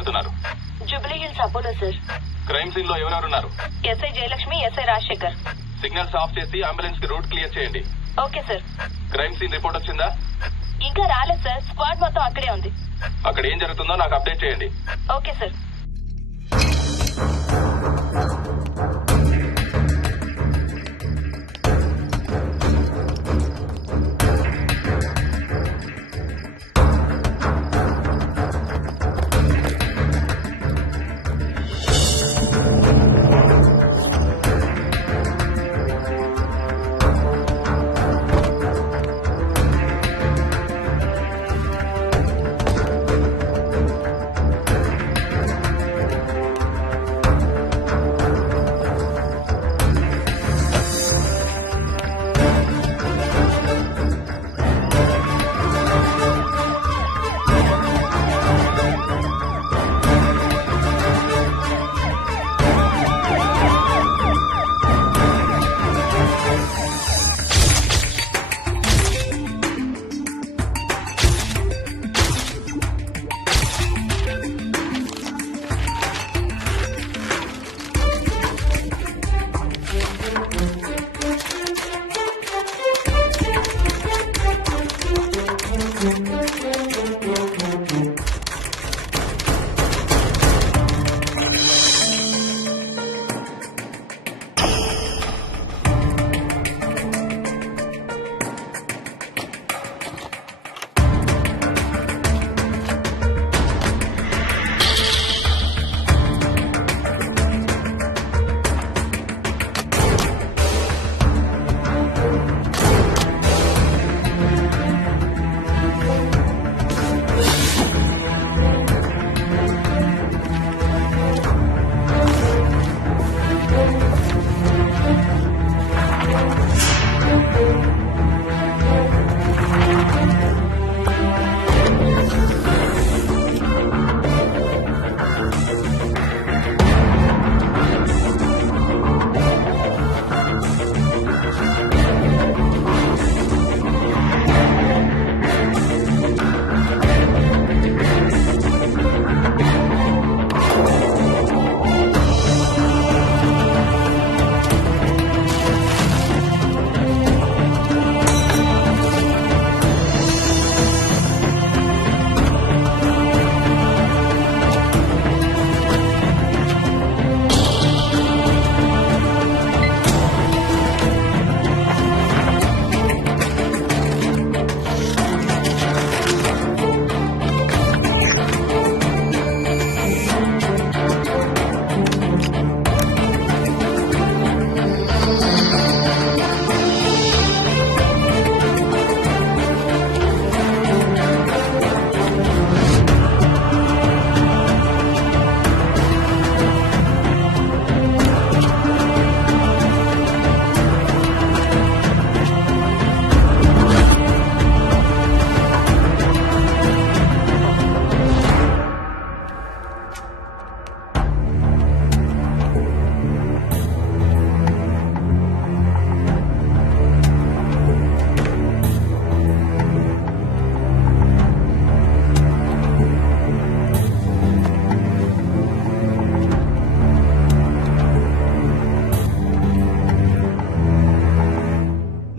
తీసుకెళ్తున్నారు? Jubilee Hills Apollo sir. Crime scene లో ఎవరెవరున్నారు? SI Jayalakshmi, SI Rajasekhar. Signals off చేసి అంబులెన్స్ కి రూట్ క్లియర్ చేయండి. Okay sir. Crime scene report వచ్చిందా? ఇంకా రాలేదు సార్. స్క్వాడ్ మొత్తం అక్కడే ఉంది. అక్కడ ఏం జరుగుతుందో నాకు అప్డేట్ చేయండి. Okay sir.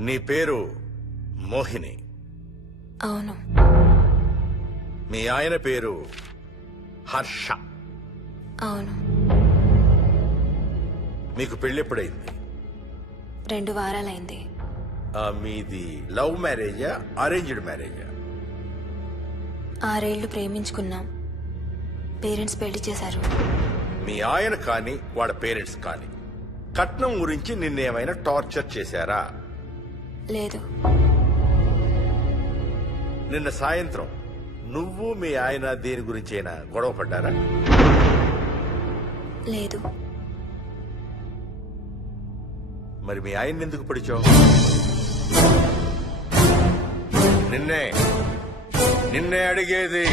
నీ పేరు మోహిని? అవును. మీ ఆయన పేరు హర్ష? అవును. మీకు పెళ్ళెప్పుడైంది? 2 వారాలైంది. మీది లవ్ మ్యారేజా అరేంజ్డ్ మ్యారేజా? 6 ఏళ్లు ప్రేమించుకున్నాం. పేరెంట్స్ పెళ్లి చేశారు. మీ ఆయన కానీ వాళ్ళ పేరెంట్స్ కానీ కట్నం గురించి నిన్నేమైనా టార్చర్ చేశారా? లేదు. నిన్న సాయంత్రం నువ్వు మీ ఆయన దేని గురించి అయినా గొడవ పడ్డారా? లేదు. మరి మీ ఆయన ఎందుకు పడిచావు? నిన్నే అడిగేది.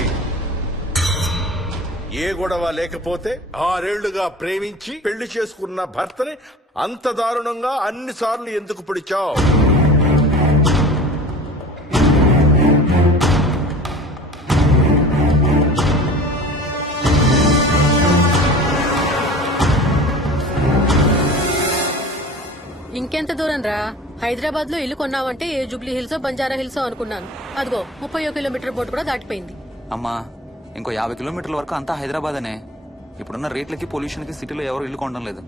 ఏ గొడవ లేకపోతే 6 ఏళ్లుగా ప్రేమించి పెళ్లి చేసుకున్న భర్తని అంత దారుణంగా అన్నిసార్లు ఎందుకు పిడిచావు? ఇంకెంత దూరం రా? హైదరాబాద్ లో ఇల్లు కొన్నావంటే ఏ జూబ్లీ హిల్స్ బంజారా హిల్స్ అనుకున్నాను. అదిగో 30 కిలోమీటర్ బోర్డు కూడా దాటిపోయింది. అమ్మా ఇంకో 50 కిలోమీటర్ల వరకు అంతా హైదరాబాద్ అనే. ఇప్పుడున్న రేట్లకి పొల్యూషన్ కి సిటీలో ఎవరు ఇల్లు కొనడం లేదు.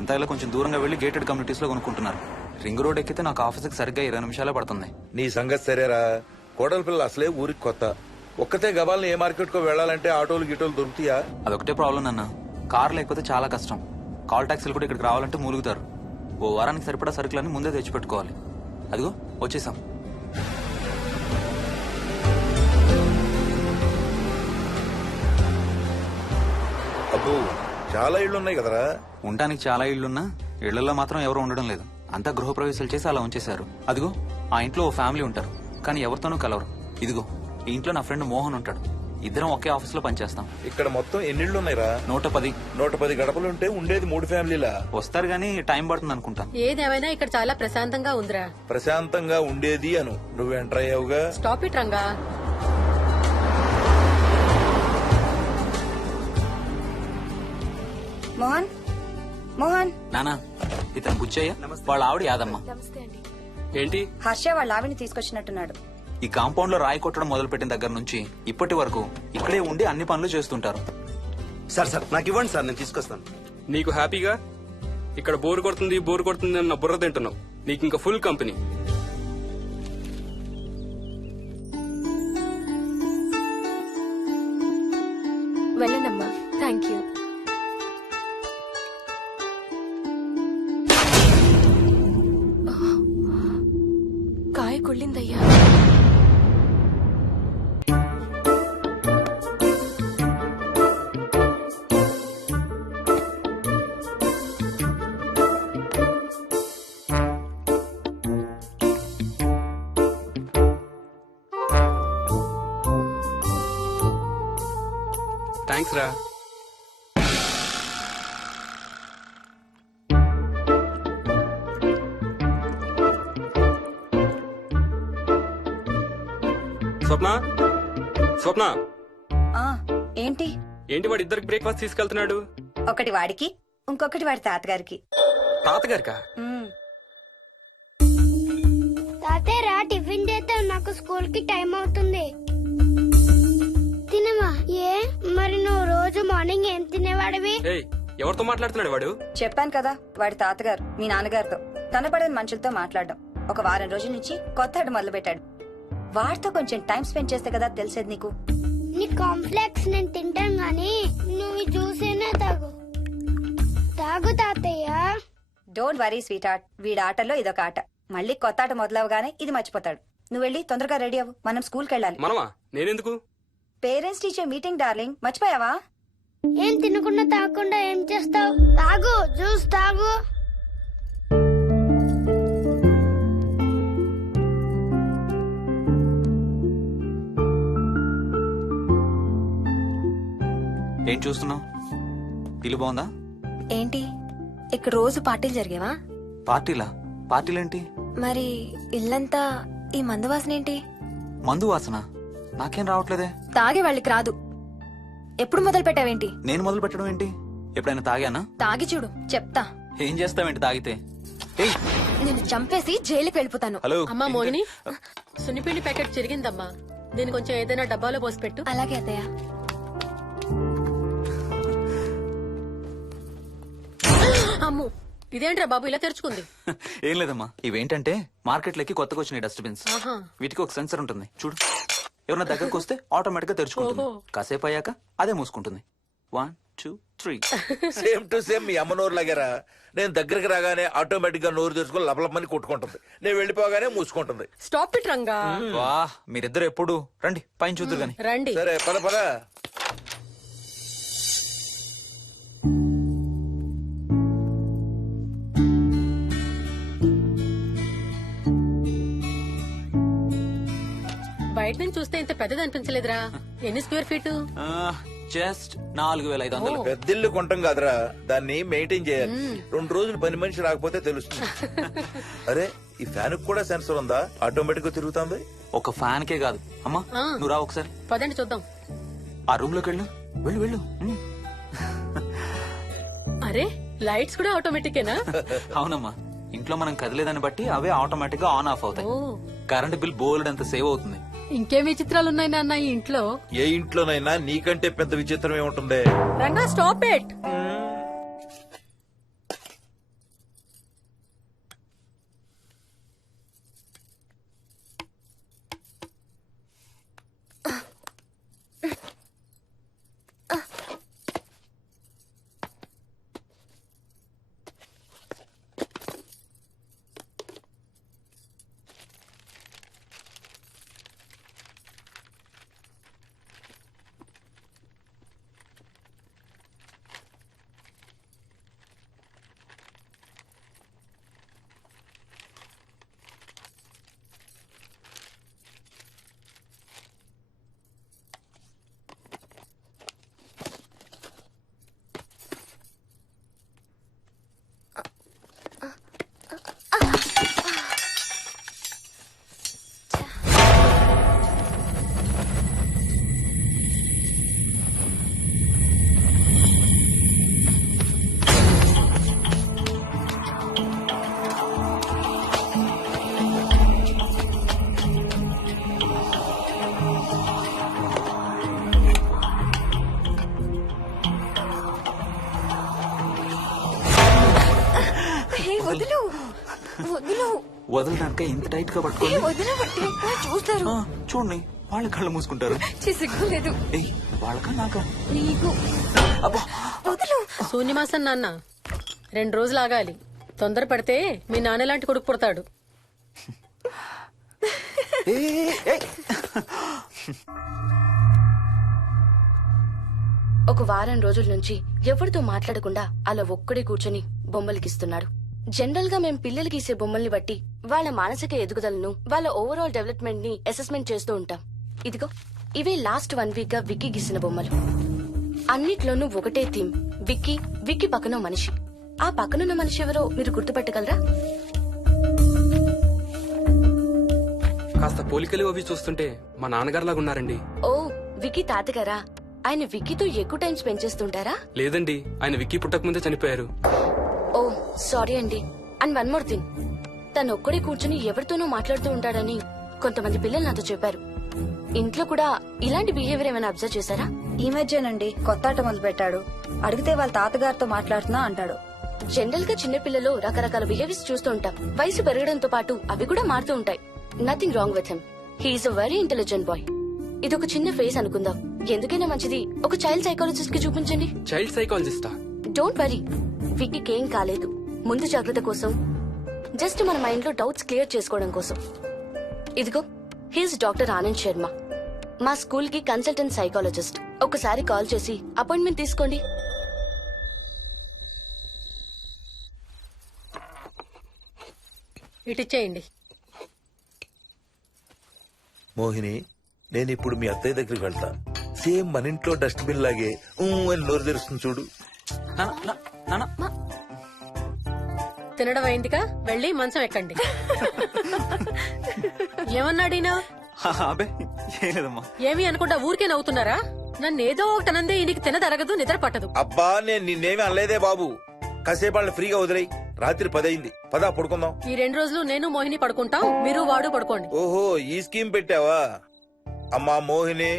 అంతా ఇలా కొంచెం దూరంగా వెళ్లి గేటెడ్ కమ్యూనిటీస్ లో కొనుక్కుంటున్నారు. రింగ్ రోడ్ ఎక్కితే నాకు ఆఫీస్కి సరిగ్గా 20 నిమిషాలే పడుతుంది. నీ సంగతి సరేరా, కోడల పిల్ల అసలే ఊరికి కొత్త. ఒక్కతే గబాల్ని ఏ మార్కెట్ కో వెళ్ళాలంటే ఆటోలు గిటోలు దొరుకుతాయా? అదొకటే ప్రాబ్లం నాన్న. కార్ లేకపోతే చాలా కష్టం. కాల్ టాక్సీలు కూడా ఇక్కడికి రావాలంటే మూలుగుతారు. ఓ వారానికి సరిపడా సరుకులన్నీ ముందే తెచ్చిపెట్టుకోవాలి. అదిగో వచ్చేసాం. అబ్బో చాలా ఇళ్ళు ఉన్నాయి కదరా. ఉండటానికి చాలా ఇళ్లున్నా ఇళ్లలో మాత్రం ఎవరు ఉండడం లేదు. అంతా గృహప్రవేశాలు చేసి అలా ఉంచేశారు. అదిగో ఆ ఇంట్లో ఓ ఫ్యామిలీ ఉంటారు, కానీ ఎవరితోనూ కలవరు. ఇదిగో ఈ ఇంట్లో నా ఫ్రెండ్ మోహన్ ఉంటాడు. ఇద్దరం ఒకే ఆఫీస్ లో పనిచేస్తాం. ఇక్కడ మొత్తం ఎన్నిళ్ళు ఉన్నాయిరా? 110. 110 గడపలుంటే ఉండేది 3 ఫ్యామిలీలా. వస్తారు గానీ టైం పడుతుంది అనుకుంటా. ఏదేమైనా ఇక్కడ చాలా ప్రశాంతంగా ఉందిరా. ప్రశాంతంగా ఉండేది అను, నువ్వు ఎంటర్ అయ్యావుగా. Stop it Ranga. మోహన్ మోహన్ నానా ఇతను బుచ్చయ్య, వాళ్ళ ఆవిడ యాదమ్మ. ఏంటి? హర్ష వాళ్ళ ఆవిని తీసుకొచ్చినట్టున్నాడు. ఈ కాంపౌండ్ లో రాయి కొట్టడం మొదలు పెట్టిన దగ్గర నుంచి ఇప్పటి వరకు ఇక్కడే ఉండి అన్ని పనులు చేస్తుంటారు. సార్ నాకు ఇవ్వండి సార్, నేను తీసుకొస్తాను. నీకు హ్యాపీగా ఇక్కడ బోర్ కొడుతుంది అన్న బుర్ర తింటున్నావు. నీకు ఇంకా ఫుల్ కంపెనీ. వెళ్ళండమ్మా. Thank you. కాయ కుళ్ళిందయ్యా. థ్యాంక్స్ రా. స్వప్న స్వప్న ఆ ఏంటి? ఏంటి వాడు ఇద్దరికి బ్రేక్ఫాస్ట్ తీసుకెళ్తున్నాడు? ఒకటి వాడికి, ఇంకొకటి వాడి తాతగారికి. తాతగారికా? మ్మ్. తాతయ్యరా టిఫిన్ చేద్దాం, నాకు స్కూల్ కి టైం అవుతుంది. తినమా? ఏ మరి నువ్వు రోజు మార్నింగ్ ఏం తినేవాడివి? ఏయ్, ఎవరితో మాట్లాడుతున్నాడు వాడు? చెప్పాను కదా, వాడి తాతగారు మీ నాన్నగారితో కనపడని మనుషులతో మాట్లాడడం. ఒక వారం రోజుల నుంచి కొత్త మొదలు పెట్టాడు. వాడితో కొంచెం టైం స్పెండ్ చేస్తే కదా తెలిసేది నీకు. నీ కాంప్లెక్స్ నేను తింటాను గాని నువ్వు చూసేనే తాగు. తాగు తాతయ్య. డోంట్ వరీ స్వీట్ హార్ట్, వీడి ఆటల్లో ఇదొక ఆట. మళ్ళీ కొత్త ఆట మొదలవగానే ఇది మర్చిపోతాడు. నువ్వు వెళ్ళి తొందరగా రెడీ అవ్వు, మనం స్కూల్కి వెళ్ళాలి. మనమా? నేనెందుకు? పేరెంట్స్ టీచర్ మీటింగ్ డార్లింగ్, మర్చిపోయావా? ఏం తినకుండా తాగకుండా ఏం చేస్తావు? తాగు, జ్యూస్ తాగు. ఏం చూస్తున్నావు? ఇల్లు బాగుందా? ఏంటి ఇక్కడ రోజు పార్టీలు జరిగేవా? పార్టీలా? పార్టీలేంటి? మరి ఇల్లంతా ఈ మందు వాసన ఏంటి? మందు వాసన నాకేం రావట్లేదే. తాగే వాళ్ళకి రాదు. ఎప్పుడు మొదలు పెట్టావేంటి? నేను మొదలు పెట్టడం ఏంటి? ఎప్పుడైనా తాగానా? తాగి చూడు, చెప్తా. ఏం చేస్తావేంటి తాగితే? ఏయ్, నేను చంపేసి జైలుకి వెళ్ళిపోతాను. హలో. అమ్మా మోహిని, సున్నిపిండి ప్యాకెట్ చిరిగిందమ్మా. దీని కొంచెం ఏదైనా డబ్బాలో పోసి పెట్టు. అలాగే అత్తయ్య. అమ్ము, ఇదేంట్రా బాబు ఇలా తెరుచుకుంది? ఏం లేదమ్మా, ఇవేంటంటే మార్కెట్లోకి కొత్తగా వచ్చిన డస్ట్బిన్స్. ఆహా. వీటికి ఒక సెన్సర్ ఉంటుంది చూడు. ఎవరైనా దగ్గరకు వస్తే ఆటోమేటిక్ గా తెరుచుకుంటుంది. ఓహో. కాసేపు అయ్యాక అదే మూసుకుంటుంది. 1 2 3. సేమ్ టు సేమ్ మీ అమ్మ నోరు లాగారా. నేను దగ్గరికి రాగానే ఆటోమేటిక్ గా నోరు తెరుచుకొని లపలపని కొట్టుకుంటుంది. నేను వెళ్ళిపోగానే మూసుకుంటుంది. Stop it Ranga. వా, మీరిద్దరు ఎప్పుడు రండి పైన చూద్దరు గాని. రండి. సరే పద పద. బయట నుంచి చూస్తే ఇంత పెద్దది అనిపించలేదురా. ఎన్ని స్క్వేర్ ఫీట్? జస్ట్ 4500. పెద్దిల్లు కొంటాం కాదురా, దాన్ని మెయింటైన్ చేయాలి. 2 రోజులు పని మనిషి రాకపోతే తెలుస్తుంది. అరే ఈ ఫ్యాన్ కూడా సెన్సర్ ఉందా? ఆటోమేటిక్ గా తిరుగుతుంది. ఒక ఫ్యాన్ కే కాదు. అమ్మా నువ్వు రా ఒకసారి. పదండి చూద్దాం. ఆ రూమ్ లోకి వెళ్ళు. వెళ్ళు వెళ్ళు. అరే లైట్స్ కూడా ఆటోమేటికేనా? అవునమ్మా, ఇంట్లో మనం కదిలేదాన్ని బట్టి అవే ఆటోమేటిక్ గా ఆన్ ఆఫ్ అవుతాయి. ఓ కరెంట్ బిల్ బోల్డ్ అంత సేవ్ అవుతుంది. ఇంకేం విచిత్రాలు ఉన్నాయి నాన్న ఈ ఇంట్లో. ఏ ఇంట్లోనైనా నీకంటే పెద్ద విచిత్రం ఏముంటుంది? Ranga stop it. వదులు వదులు వదలడానిక ఇంత టైట్ గా పట్టుకోండి. వదిలబట్టి చూస్తారు. చూడండి వాళ్ళ కళ్ళు మూసుకుంటారు. సిగ్గులేదు ఏయ్ వాళ్ళకా నాకా? నీకు. అబ్బా వదులు. శూన్యమాసం నాన్న 2 రోజులు ఆగాలి. తొందర పడితే మీ నాన్న లాంటి కొడుకు పుడతాడు. ఒక వారం రోజుల నుంచి ఎవరితో మాట్లాడకుండా అలా ఒక్కడే కూర్చొని బొమ్మలు గీస్తున్నాడు. జనరల్ గా మేం పిల్లలు గీసే బొమ్మల్ని బట్టి వాళ్ళ మానసిక ఎదుగుదలను, వాళ్ళ ఓవరాల్ డెవలప్మెంట్ ని అసెస్మెంట్ చేస్తూ ఉంటాం. ఇదిగో ఇవే లాస్ట్ 1 వీక్ గా విక్కీ గీసిన బొమ్మలు. అన్నిట్లోనూ ఒకటే థీమ్, విక్కీ, విక్కీ పక్కన మనిషి. ఆ పక్కనున్న మనిషి ఎవరో మీరు గుర్తుపట్టగలరా? కాస్త పోలికలు అవి చూస్తుంటే మా నాన్నగారులాగా ఉన్నారండి. ఓ విక్కీ తాతగారా? ఆయన విక్కీతో ఎక్కువ టైం స్పెండ్ చేస్తుంటారా? లేదండి, ఆయన విక్కీ పుట్టక ముందే చనిపోయారు. ఓ సారీ అండి. అండ్ 1 మోర్ థింగ్, తను ఒక్కడే కూర్చుని ఎవరితోనూ మాట్లాడుతూ ఉంటాడని కొంతమంది పిల్లలు నాతో చెప్పారు. ఇంట్లో కూడా ఇలాంటి బిహేవియర్ ఏమైనా అబ్జర్వ్ చేశారా? ఈ మధ్యనండి కొత్త ఆట మొదలు పెట్టాడు. అడిగితే వాళ్ళ తాతగారితో మాట్లాడుతున్నా అంటాడు. జనరల్ గా చిన్న పిల్లలు రకరకాల బిహేవియర్స్ చూస్తూ ఉంటాం. వయసు పెరగడంతో పాటు అవి కూడా మారుతూ ఉంటాయి. Nothing wrong with him. He's a very intelligent boy. ఇది ఒక చిన్న ఫేస్ అనుకుందాం. ఎందుకైనా మంచిది ఒక చైల్డ్ సైకాలజిస్ట్ కి చూపించండి. చైల్డ్ సైకాలజిస్టా? డోంట్ వరీ, విక్కీకి ఏం కాలేదు. ముందు జాగ్రత్త కోసం, జస్ట్ మన మైండ్ లో డౌట్స్ క్లియర్ చేసుకోవడం కోసం. ఇదిగో హీస్ డాక్టర్ ఆనంద్ శర్మ, మా స్కూల్ కి కన్సల్టెంట్ సైకాలజిస్ట్. ఒకసారి కాల్ చేసి అపాయింట్మెంట్ తీసుకోండి. ఇటిచ్చేయండి. మోహిని, నేను ఇప్పుడు మీ అత్తయ్య దగ్గరికి వెళ్తా. సేమ్ మన ఇంట్లో డస్ట్బిన్ లాగే అని నోరు తెరుస్తుంది చూడు. తినడం అయిందిగా, వెళ్ళి మంచం ఎక్కండి. ఏమన్నాడీనా? అబే ఏం లేదమ్మా. ఏమి అనుకుంటా ఊరికే నవ్వుతున్నారా? నన్ను ఏదో ఒకటి అనందే ఈయనకి తినదరగదు, నిద్ర పట్టదు. అబ్బా, నేను నిన్నేమి అనలేదే బాబు. కాసేపు వాళ్ళని ఫ్రీగా వదిలేయి. రాత్రి 10 అయింది, పదా పడుకుందాం. ఈ 2 రోజులు నేను మోహిని పడుకుంటాం, మీరు వాడు పడుకోండి. ఓహో, ఈ స్కీమ్ పెట్టావా? అమ్మా Mohini,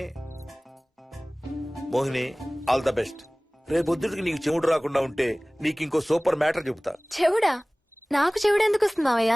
Mohini all the best. రేపొద్దుటికి నీకు చెవుడు రాకుండా ఉంటే నీకు ఇంకో సూపర్ మ్యాటర్ చెబుతా. చెవుడా? నాకు చెవుడు ఎందుకు వస్తుంది మావయ్య?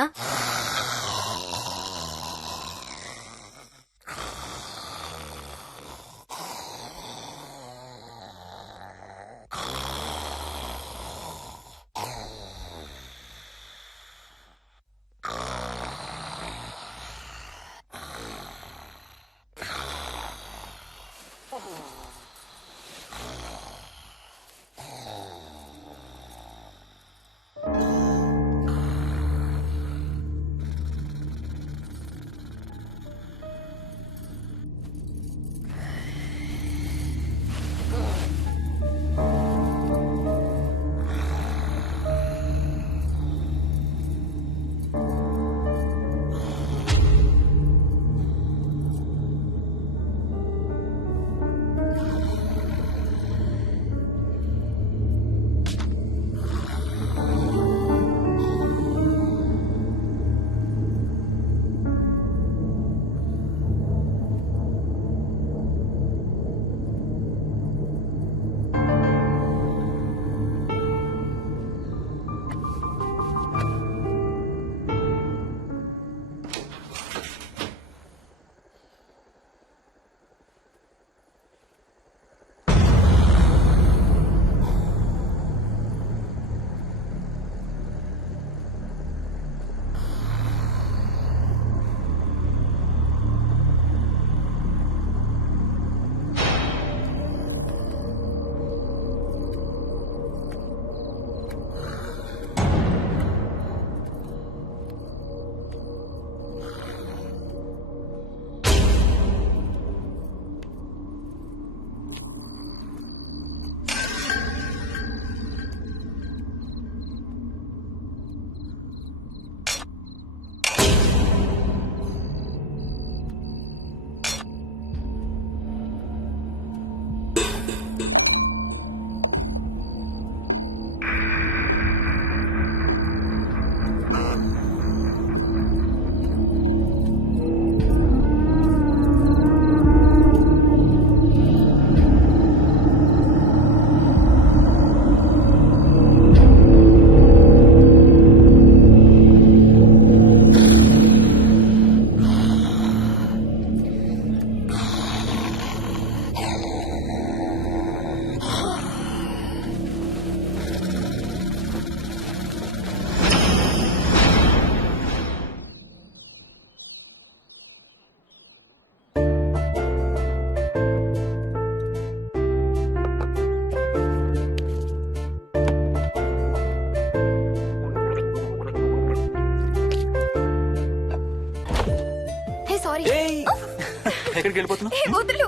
ఎక్కడికి వెళ్ళిపోతున్నావు? ఏ, వదులు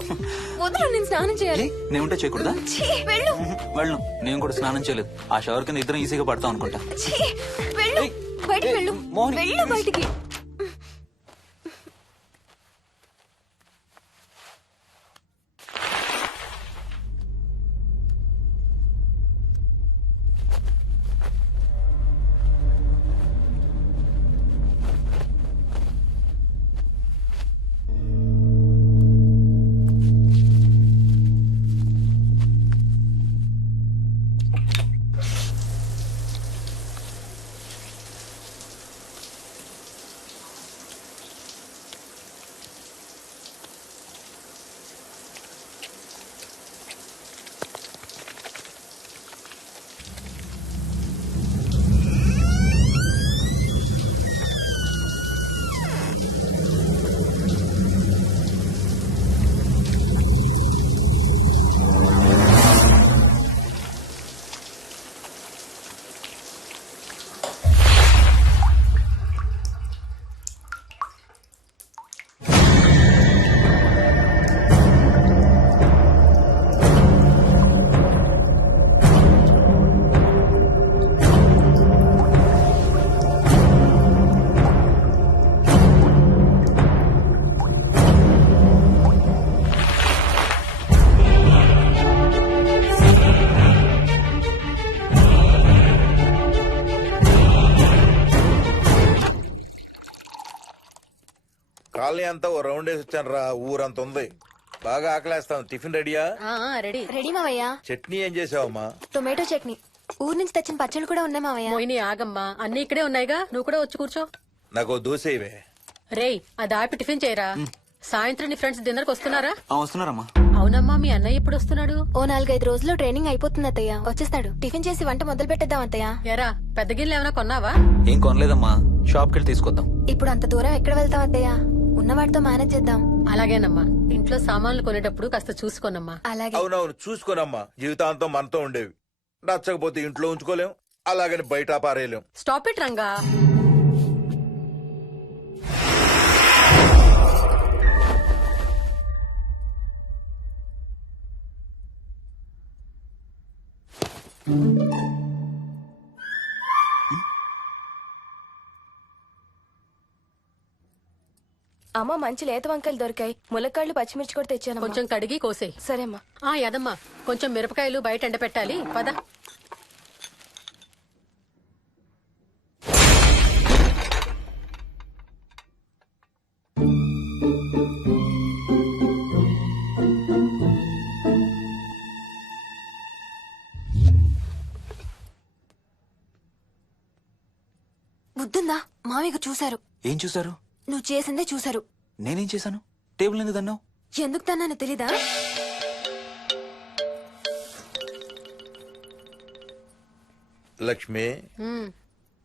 వదులు, నేను స్నానం చేయాలి. నేను ఉంటే చేయకూడదా? ఛీ, వెళ్ళు. వెళ్ళు. నేను కూడా స్నానం చేయలేదు. ఆ షవర్ కింద ఇద్దరం ఈజీగా పడతాం అనుకుంటా. ఛీ, వెళ్ళు. బయటికి వెళ్ళు. మోహిని. వెళ్ళు బయటికి. కాలనీ అంతా ఓ రౌండ్ వేసి వచ్చాను రా. ఊరంత ఉంది. బాగా ఆకలేస్తాం. టిఫిన్ రెడీయా? రెడీ. రెడీ మావయ్య. చట్నీ ఏం చేసావమ్మా? టొమాటో చట్నీ. ఊరు నుంచి తెచ్చిన పచ్చళ్ళు కూడా ఉన్నాయి మావయ్య. మోహిని ఆగమ్మా, అన్ని ఇక్కడే ఉన్నాయిగా, నువ్వు కూడా వచ్చి కూర్చో. నాకు దోశ ఇవే. రేయ్, అది ఆపి టిఫిన్ చేయరా. సాయంత్రం నీ ఫ్రెండ్స్ డిన్నర్ కి వస్తున్నారా? వస్తున్నారమ్మా. అవునమ్మా, మీ అన్నయ్య ఎప్పుడు వస్తున్నాడు? ఓ 4-5 రోజుల్లో ట్రైనింగ్ అయిపోతుంది అత్తయ్య. వచ్చేస్తాడు. టిఫిన్ చేసి వంట మొదలు పెట్టేద్దాం అత్తయ్య. ఎరా, పెద్ద గిన్నెలు ఏమైనా కొన్నావా? ఏం కొనలేదమ్మా, షాప్కి వెళ్ళి తీసుకొద్దాం. ఇప్పుడు అంత దూరం ఎక్కడ వెళ్తాం అత్తయ్య? ఉన్న వాటితో మేనేజ్ చేద్దాం. అలాగేనమ్మా, ఇంట్లో సామాన్లు కొనేటప్పుడు కాస్త చూసుకోనమ్మా. అలాగే. అవునవును, చూసుకోనమ్మా. జీవితాంతం మనతో ఉండేవి. నచ్చకపోతే ఇంట్లో ఉంచుకోలేం, అలాగని బయట పారేయలేం. Stop it Ranga. అమ్మ, మంచి లేత వంకాయలు దొరికాయి. ములక్కాళ్ళు, పచ్చిమిర్చి కూడా తెచ్చాను. కొంచెం కడిగి కోసేయ్. సరేమ్మా. యాదమ్మా, కొంచెం మిరపకాయలు బయట ఎండపెట్టాలి. పద. బుద్ధుందా? మామయ్యకు చూశారు. ఏం చూసారు? నువ్వు చేసిందే చూశారు. నేనేం చేశాను? టేబుల్ ఎందుకు దన్నావు? ఎందుకు తన్నానో తెలీదా? లక్ష్మి,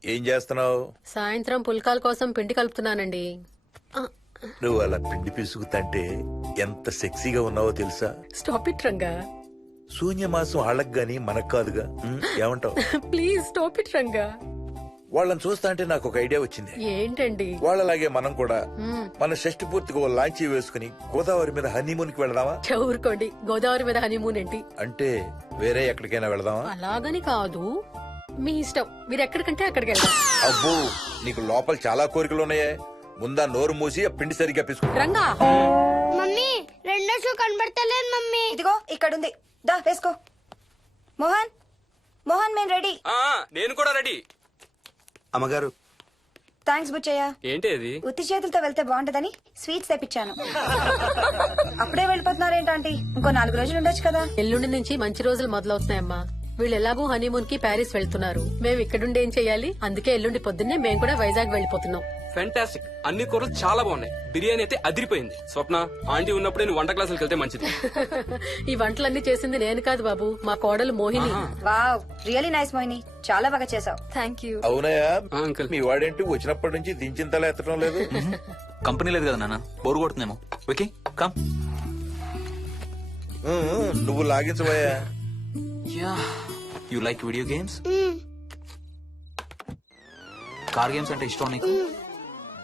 ఏం చేస్తున్నావు? సాయంత్రం పుల్కాల కోసం పిండి కలుపుతున్నానండి. నువ్వు అలా పిండి పిసుకుతంటే ఎంత సెక్సీగా ఉన్నావో తెలుసా? Stop it Ranga. శూన్యమాసం వాళ్ళకి గాని మనకు కాదుగా. ఏమంటావు? Please stop it Ranga. వాళ్ళని చూస్తా అంటే నాకు ఒక ఐడియా వచ్చింది. ఏంటండి? వాళ్ళలాగే మనం కూడా మన షష్టి పూర్తిగా ఓ లాంచీ వేసుకుని గోదావరి మీద హనీమూన్ కి వెళదామా? ఊరుకోండి, గోదావరి మీద హనీమూన్ ఏంటి? అంటే వేరే ఎక్కడికైనా వెళదామా? అలాగని కాదు, మీ ఇష్టం. మీరు ఎక్కడికంటే అక్కడికి వెళ్దాం. అబ్బో, నీకు లోపల చాలా కోరికలు ఉన్నాయే. ముందా నోరు మూసి ఆ పిండి సరిగ్గా పిసుకు. రంగా. మమ్మీ, రెండో షూ కనబడతలేదు మమ్మీ. ఇదిగో ఇక్కడుంది, దా వేసుకో. మోహన్, మోహన్, మేము రెడీ. నేను కూడా రెడీ. అమ్మగారు, థ్యాంక్స్ బుచ్చయ్య. ఏంటి అది? ఉత్తి చేతులతో వెళ్తే బాగుంటదని స్వీట్స్ తెప్పించాను. అప్పుడే వెళ్ళిపోతున్నారేంటంటీ? ఇంకో 4 రోజులు ఉండొచ్చు కదా. ఎల్లుండి నుంచి మంచి రోజులు మొదలవుతున్నాయమ్మా. వీళ్ళు ఎలాగూ హనీమూన్ కి ప్యారిస్ వెళ్తున్నారు. మేము ఇక్కడుండి ఏం చెయ్యాలి? అందుకే ఎల్లుండి పొద్దున్నే మేము కూడా వైజాగ్ వెళ్ళిపోతున్నాం. ఫెంటాస్టిక్. అన్ని కూరలు చాలా బాగున్నాయి. బిర్యానీ అయితే అదిరిపోయింది. స్వప్న, ఆంటీ ఉన్నప్పుడే నువ్వు వంట క్లాసులకు వెళ్తే మంచిది. ఈ వంటలన్నీ చేసింది నేను కాదు బాబు, మా కోడలు Mohini. Wow, really nice Mohini, చాలా బాగా చేసావు. Thank you. అవునయ్యా, అంకుల్. మీ వాడేంటి వచ్చినప్పటి నుంచి దించిన తల ఎత్తడం లేదు? కంపెనీ లేదు కదా నాన్న, బోరు కొడుతుందేమో. Okay come. నువ్వు లాగించబోయా? Yeah, you like video games? Car games అంటే ఇష్టం నీకు?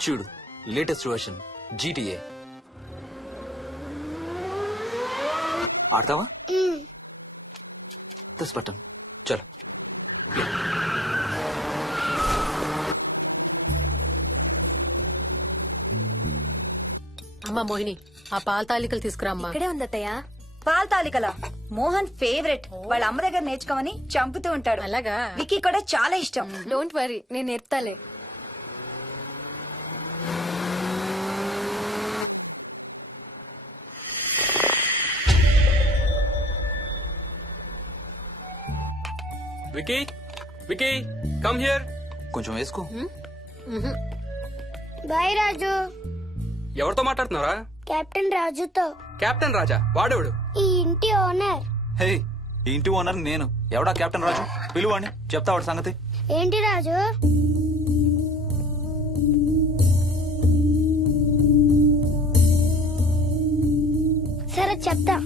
చూడు, లేటెస్ట్ వర్షన్ GTA. ఆడతావా? ఉమ్. దస్ బటన్ చలో. అమ్మా మోహిని, ఆ పాల తాలికలు తీసుకురామ్మా. ఇక్కడే ఉంది అత్తయ్య. పాల తాలికల మోహన్ ఫేవరెట్. వాళ్ళ అమ్మ దగ్గర నేర్చుకోమని చంపుతూ ఉంటాడు. అలాగా? విక్కీ కూడా చాలా ఇష్టం. డోంట్ వరీ, నేను నేర్పుతాలే. Vicky, Vicky, come here. కొంచెం వేసుకో. బాయ్ రాజు. ఎవరితో మాట్లాడుతున్నారా? కెప్టెన్ రాజుతో. కెప్టెన్ రాజా? వాడేవాడు? ఈ ఇంటి ఓనర్. హే, ఈ ఇంటి ఓనర్ నేను. ఎవడా కెప్టెన్ రాజు? పిలువండి, చెప్తా వాడి సంగతి. ఏంటి రాజు? సరే చెప్తా.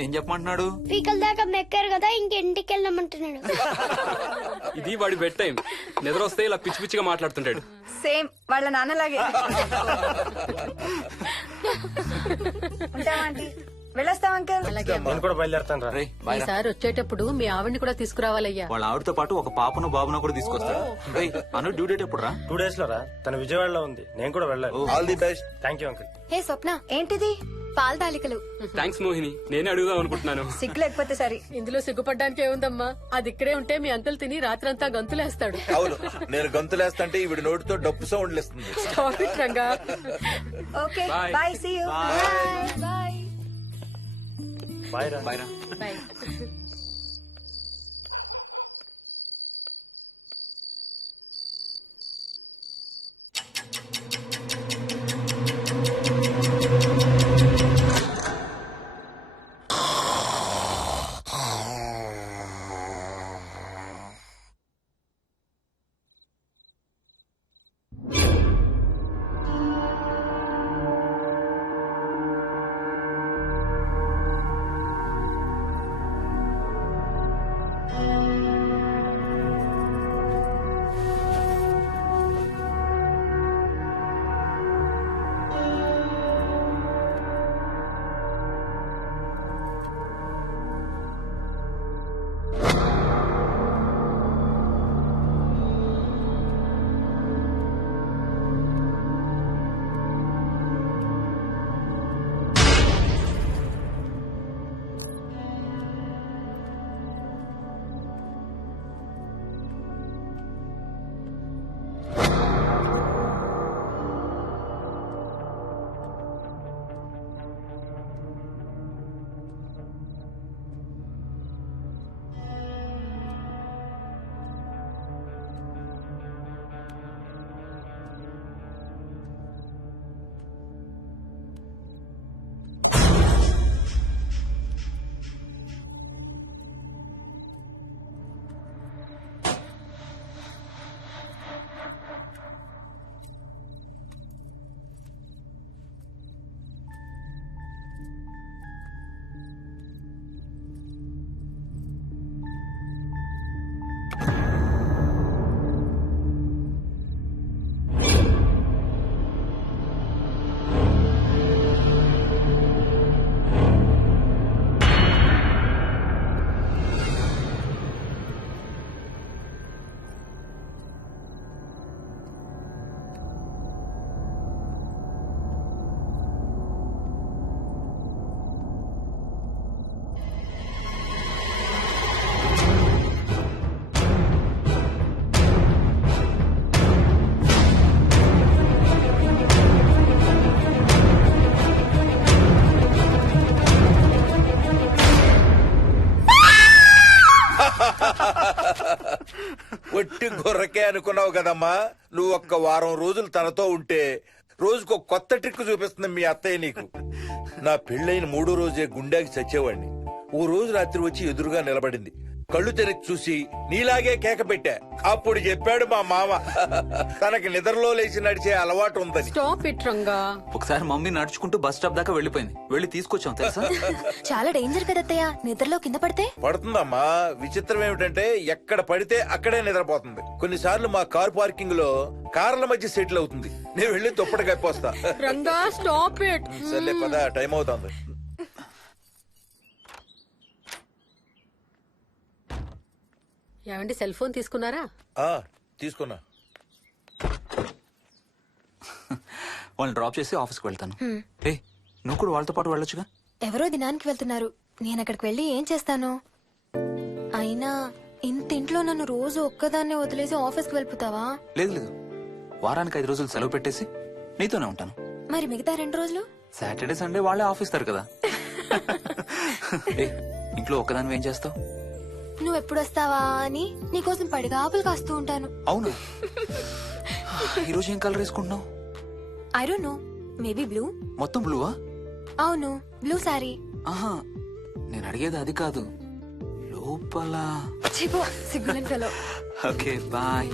ఏం చెప్పమంటున్నాడు? పీకల దాకా మెక్కారు కదా, ఇంటికి వెళ్ళమంటున్నాడు. ఇది వాడి బెడ్ టైం. నిద్ర వస్తే ఇలా పిచ్చి పిచ్చిగా మాట్లాడుతుంటాడు. సేమ్ వాళ్ళ నాన్నలాగే. ఉంటావా ఆంటీ? వెళ్ళొస్తాం అంకల్. అలాగే అమ్మా. నేను కూడా బయలుదేరుతాను రా. రేయ్, బాయ్ రా. ఈసారి వచ్చేటప్పుడు మీ ఆవిడ్ని కూడా తీసుకురావాలయ్యా. వాళ్ళ ఆవిడతో పాటు ఒక పాపను బాబును కూడా తీసుకొస్తాడు. రేయ్, అను డ్యూ డేట్ ఎప్పుడు రా? 2 days లో రా. తన విజయవాడలో ఉంది, నేను కూడా వెళ్ళాలి. All the best. Thank you uncle. Hey Swapna, ఏంటిది? పాల తాలికలు. థ్యాంక్స్ మోహిని, నేనే అడుగుదాం అనుకుంటున్నాను. సిగ్గు లేకపోతే సరే. ఇందులో సిగ్గుపడ్డానికి ఏముందమ్మా? అది ఇక్కడే ఉంటే మీ అంకుల్ తిని రాత్రంతా గంతులేస్తాడు. అవును, నేను గంతులేస్తంటే ఈవిడ నోటితో డప్పు సౌండ్లు ఇస్తుంది. Stop it, Ranga. Okay Bye. Bye, see you. Bye. Bye రా. బాయ్ రా. Bye. ఒట్టి గొర్రకే అనుకున్నావు కదమ్మా. నువ్వు ఒక్క వారం రోజులు తనతో ఉంటే రోజుకో కొత్త ట్రిక్ చూపిస్తుంది మీ అత్తయ్య నీకు. నా పెళ్ళైన 3వ రోజే గుండెకి చచ్చేవాడిని. ఓ రోజు రాత్రి వచ్చి ఎదురుగా నిలబడింది. కళ్ళు తెరిచి చూసి నీలాగే కేక పెట్టా. అప్పుడు చెప్పాడు మా మామ తనకి నిద్రలో లేచి నడిచే అలవాటు ఉందని. Stop it, Ranga. ఒకసారి మమ్మీ నడుచుకుంటూ బస్ స్టాప్ దాకా వెళ్ళిపోయింది. వెళ్ళి తీసుకొచ్చాం తెలుసా? చాలా డేంజర్ కదా అత్తయ్య, నిద్రలో కింద పడితే. పడుతుందమ్మా. విచిత్రం ఏమిటంటే ఎక్కడ పడితే అక్కడే నిద్రపోతుంది. కొన్నిసార్లు మా కార్ పార్కింగ్ లో కార్ల మధ్య సెటిల్ అవుతుంది. నేను వెళ్ళి దుప్పటి కప్పొస్తా. Ranga, stop it. సర్లే పద, టైం అవుతుంది. ఏమండి సెల్ ఫోన్ తీసుకున్నారా? ఆ, తీసుకున్నా. వాళ్ళని డ్రాప్ చేసి ఆఫీస్కి వెళ్తాను. ఏ నువ్వు కూడా వాళ్ళతో పాటు వెళ్ళొచ్చుగా. ఎవరో దినానికి వెళ్తున్నారు, నేను అక్కడికి వెళ్ళి ఏం చేస్తాను? అయినా ఇంత ఇంట్లో నన్ను రోజు ఒక్కదాన్నే వదిలేసి ఆఫీస్కి వెళ్ళిపోతావా? లేదు లేదు, వారానికి 5 రోజులు సెలవు పెట్టేసి నీతోనే ఉంటాను. మరి మిగతా 2 రోజులు? సాటర్డే సండే వాళ్ళే ఆఫీస్ తారు కదా. ఏ, ఇంట్లో ఒక్కదాని ఏం చేస్తావు? నువ్వు ఎప్పుడు వస్తావా అని నీకోసం పడిగాపులు కాస్తూ ఉంటాను. అవును. ఈరోజు ఏం కలర్ వేసుకుంటున్నావు? I don't know, maybe blue. మొత్తం బ్లూవా? అవును, బ్లూ సారీ. ఆహా, నేను అడిగేది అది కాదు, లోపల. సిగ్గులేని ఫెలో. Okay bye.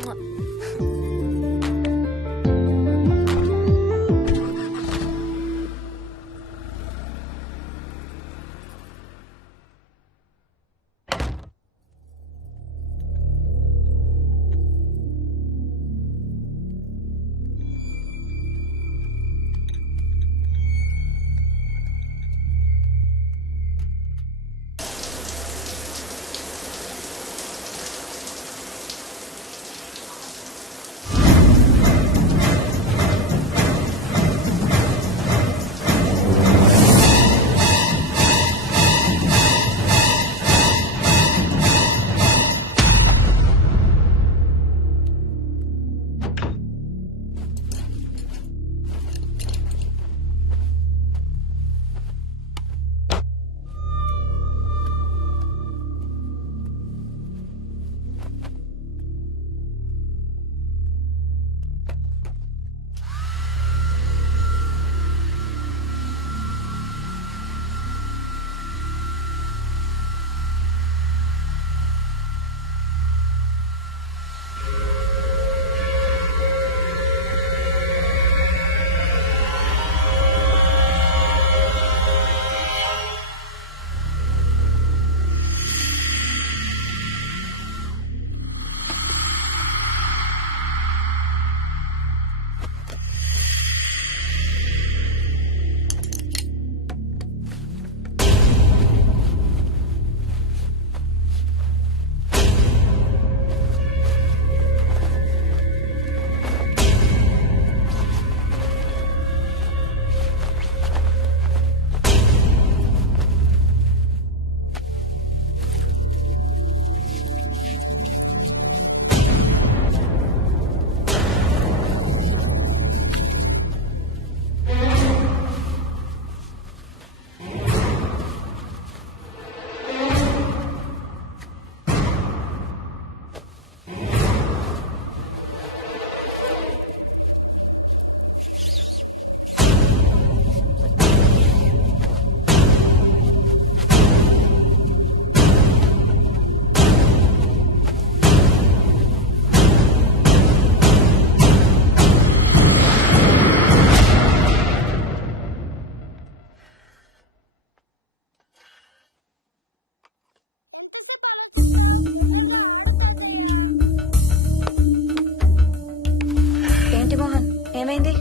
ఏంటి మోహన్, ఏమైంది?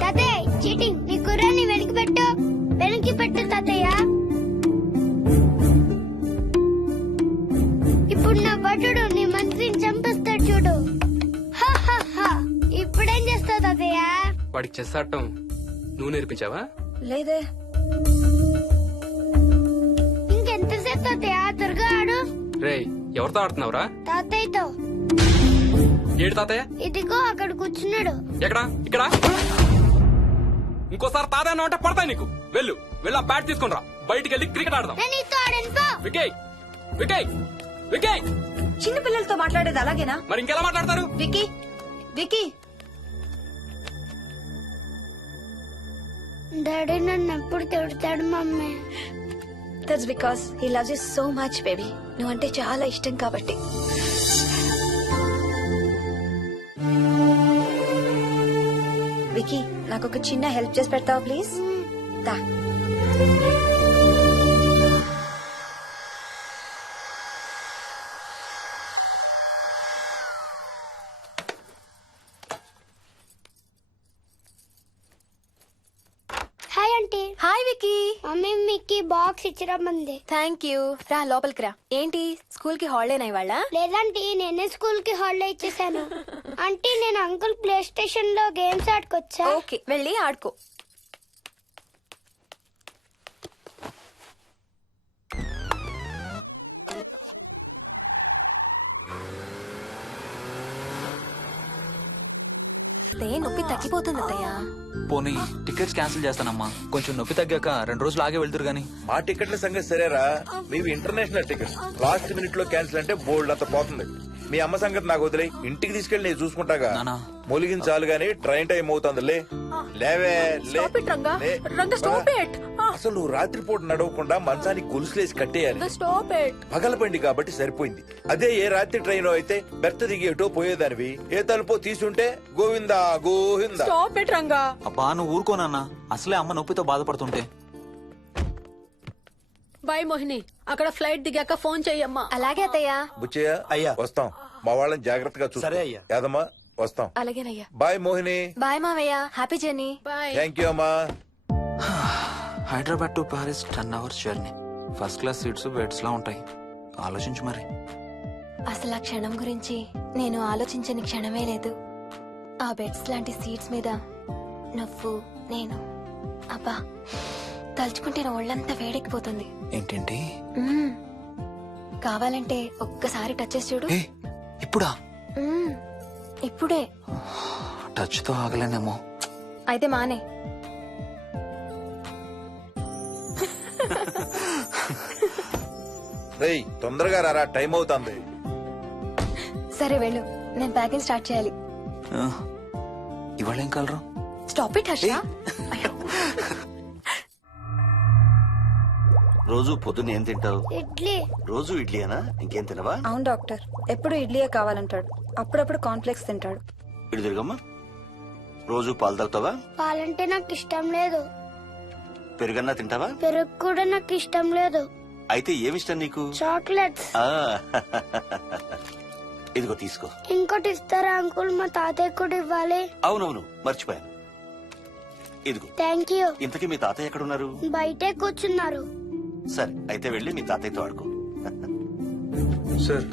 తాతయ్య చీటింగ్, నీ కుర్రాన్ని వెనక్కి పెట్టు, వెనక్కి పెట్టు తాతయ్య. ఇప్పుడు నా భటుడు నీ మంత్రిని చంపేస్తాడు చూడు. హా, హా, హా. ఇప్పుడేం చేస్తావు తాతయ్య? వాడికి చెస్ ఆడటం నువ్వు నేర్పించావా? లేదే. ఇంకెంతసేపు తాతయ్య? త్వరగా ఆడు. రేయ్, ఎవరితో ఆడుతున్నావురా? తాతయ్యతో. ఏడు తాతయ్య? ఇదిగో అక్కడ కూర్చున్నాడు. ఎక్కడా? ఇక్కడ. ఇంకోసారి తాతయ్య అన్నావు అంటే పడతాయి నీకు. వెళ్ళు వెళ్ళి ఆ బ్యాట్ తీసుకుని రా, బయటికి వెళ్ళి క్రికెట్ ఆడదాం. నేను నీతో ఆడను పో. వికయ్ వికయ్ వికయ్. చిన్న పిల్లలతో మాట్లాడేది అలాగేనా? మరి ఇంకెలా మాట్లాడతారు? Wiki, wiki. డాడీ నన్ను ఎప్పుడు తిడతాడు mummy. That's because he loves you so much baby. నువ్వంటే చాలా ఇష్టం కాబట్టి. వికీ, నాకు ఒక చిన్న హెల్ప్ చేసి పెడతావా ప్లీజ్? దా. Hi aunty. Hi Vicky. Mummy మీకు బాక్స్ ఇచ్చిరమ్మంది. Thank you. రా లోపలికి రా. ఏంటి స్కూల్ కి హాలిడేనా ఇవాళ? లేదంటే నేనే స్కూల్ కి హాలిడే ఇచ్చేసాను. అంటే నేను అంకుల్ ప్లే స్టేషన్ లో గేమ్స్ ఆడుకోవచ్చా? ఓకే, వెళ్ళి ఆడుకో. నొప్పి తగ్గిపోతుంది అత్తయ్య. పోనీ టికెట్స్ క్యాన్సిల్ చేస్తానమ్మా. కొంచెం నొప్పి తగ్గాక 2 రోజులు ఆగే వెళ్తురు గానీ. మా టికెట్ల సంగతి సరేరా, మీవి ఇంటర్నేషనల్ టికెట్స్. లాస్ట్ మినిట్ లో క్యాన్సిల్ అంటే బోల్డ్ అంత పోతుంది. మీ అమ్మ సంగతి నాకు వదిలే, ఇంటికి తీసుకెళ్లి నేను చూసుకుంటాగా. నానా. మొలిగించాలు గాని ట్రైన్ టైం అవుతుంది. లేవే లే. Stop it, Ranga. లే. Ranga, stop it. అసలు నువ్వు రాత్రిపూట నడవకుండా మంచానికి గొలుసులేసి కట్టేయాలి. Stop it. పగలబండి కాబట్టి సరిపోయింది. అదే ఏ రాత్రి ట్రైన్ అయితే బెర్త దిగి ఎటో పోయేదానివి. ఏ తలుపో తీసుంటే గోవిందా గోవిందా. Stop it Ranga. అబ్బా నువ్వు ఊరుకోనన్నా, అసలే అమ్మ నొప్పితో బాధపడుతుంటే. బాయ్ మోహిని, అక్కడ ఫ్లైట్ దిగాక ఫోన్ చెయ్యమ్మా. అలాగే అత్తయ్య. బుచ్చయ్య అయ్యా. వస్తాం. మా వాళ్ళని జాగ్రత్తగా చూసుకో. సరే అయ్యా. యాదమ్మా వస్తాం. అలాగేనయ్యా. బాయ్ మోహిని. బాయ్ మావయ్య. Happy journey. Bye. Thank you అమ్మా. Hyderabad to Paris 10 hours journey. First class seats beds లా ఉంటాయి. ఆలోచించు మరి. అసలు ఆ క్షణం గురించి నేను ఆలోచించని క్షణమే లేదు. ఆ బెడ్స్ లాంటి సీట్స్ మీద నువ్వు నేను, అబ్బా తలుచుకుంటే నా ఒళ్ళంతా వేడెక్కిపోతుంది. ఏంటంటే మ్మ్. కావాలంటే ఒక్కసారి టచ్ చేసి చూడు. ఏ ఇప్పుడా? మ్మ్. ఇప్పుడే. టచ్ తో ఆగలేనేమో. అయితే మానే. రేయ్ తొందరగా రారా, టైం అవుతుంది. సరే వెళ్ళు, నేను ప్యాకింగ్ స్టార్ట్ చేయాలి. ఇవాళ ఏం కలరు? Stop it Harsha. రోజు పొద్దున్న ఏం తింటావు? ఇడ్లీ. రోజు ఇడ్లీనా? ఇంకేం తినవా? అవును డాక్టర్, ఎప్పుడు ఇడ్లీయే కావాలంటాడు. అప్పుడప్పుడు కాన్ఫ్లెక్స్ తింటాడు. ఇటు తిరగమ్మా. రోజు పాలు తాగుతావా? పాలంటే నాకు ఇష్టం లేదు. పెరుగన్నా తింటావా? పెరుగు కూడా నాకు ఇష్టం లేదు. అయితే ఏమిష్టం నీకు? చాక్లెట్స్. ఆ, ఇదిగో తీసుకో. ఇంకోటి ఇస్తారా అంకుల్? మా తాతయ్య కూడా ఇవ్వాలి. అవునవును మర్చిపోయాను. ఇదిగో. Thank you. ఇంతకీ మీ తాతయ్య ఎక్కడున్నారు? బయటే కూర్చున్నారు. సరే అయితే వెళ్ళి మీ తాతయ్యతో ఆడుకో. Sir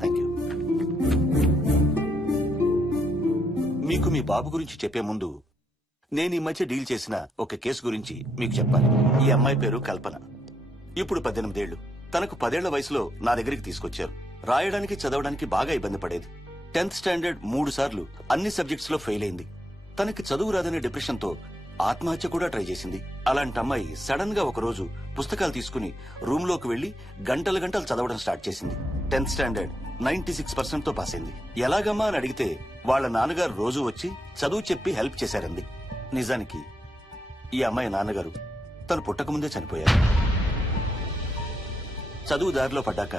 thank you. మీకు మీ బాబు గురించి చెప్పే ముందు నేను ఈ మధ్య డీల్ చేసిన ఒక కేసు గురించి మీకు చెప్పాలి. ఈ అమ్మాయి పేరు కల్పన. ఇప్పుడు 18 ఏళ్లు. తనకు 10 ఏళ్ల వయసులో నా దగ్గరికి తీసుకొచ్చారు. రాయడానికి చదవడానికి బాగా ఇబ్బంది పడేది. 10th స్టాండర్డ్ 3 సార్లు అన్ని సబ్జెక్ట్స్ లో ఫెయిల్ అయింది. తనకి చదువు రాదనే డిప్రెషన్ తో ఆత్మహత్య కూడా ట్రై చేసింది. అలాంటి అమ్మాయి సడన్ గా ఒక రోజు పుస్తకాలు తీసుకుని రూమ్ లోకి వెళ్లి గంటలు గంటలు చదవడం స్టార్ట్ చేసింది. 10th స్టాండర్డ్ 96% తో పాస్ అయింది. ఎలాగమ్మా అని అడిగితే వాళ్ళ నాన్నగారు రోజు వచ్చి చదువు చెప్పి హెల్ప్ చేశారంది. నిజానికి ఈ అమ్మాయి నాన్నగారు తను పుట్టకముందే చనిపోయారు. చదువు దారిలో పడ్డాక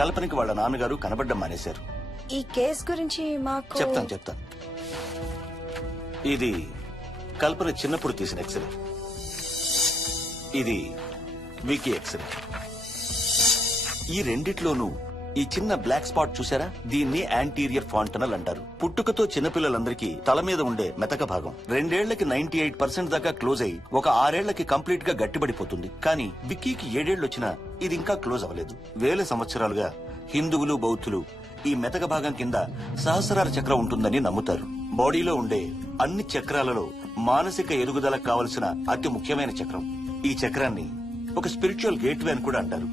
కల్పనకి వాళ్ళ నాన్నగారు కనబడ్డం మానేశారు. ఈ కేస్ గురించి మాకు చెప్తాను. ఇది కల్పన చిన్నప్పుడు తీసిన ఎక్స్రే. ఇది వికీ ఎక్స్రే. ఈ రెండిట్లోనూ ఈ చిన్న బ్లాక్ స్పాట్ చూసారా? దీన్ని యాంటీరియర్ ఫాంటనల్ అంటారు. పుట్టుకతో చిన్నపిల్లలందరికీ తల మీద ఉండే మెతక భాగం 2 ఏళ్లకి 98% దాకా క్లోజ్ అయి ఒక 6 ఏళ్లకి కంప్లీట్ గా గట్టిపడిపోతుంది. కానీ విక్కీకి 7 ఏళ్లు వచ్చినా ఇది ఇంకా క్లోజ్ అవ్వలేదు. వేల సంవత్సరాలుగా హిందువులు బౌద్ధులు ఈ మెతక భాగం కింద సహస్రార చక్రం ఉంటుందని నమ్ముతారు. బాడీలో ఉండే అన్ని చక్రాలలో మానసిక ఎదుగుదలకు కావలసిన అతి ముఖ్యమైన చక్రం. ఈ చక్రాన్ని ఒక స్పిరిచువల్ గేట్వే అని కూడా అంటారు.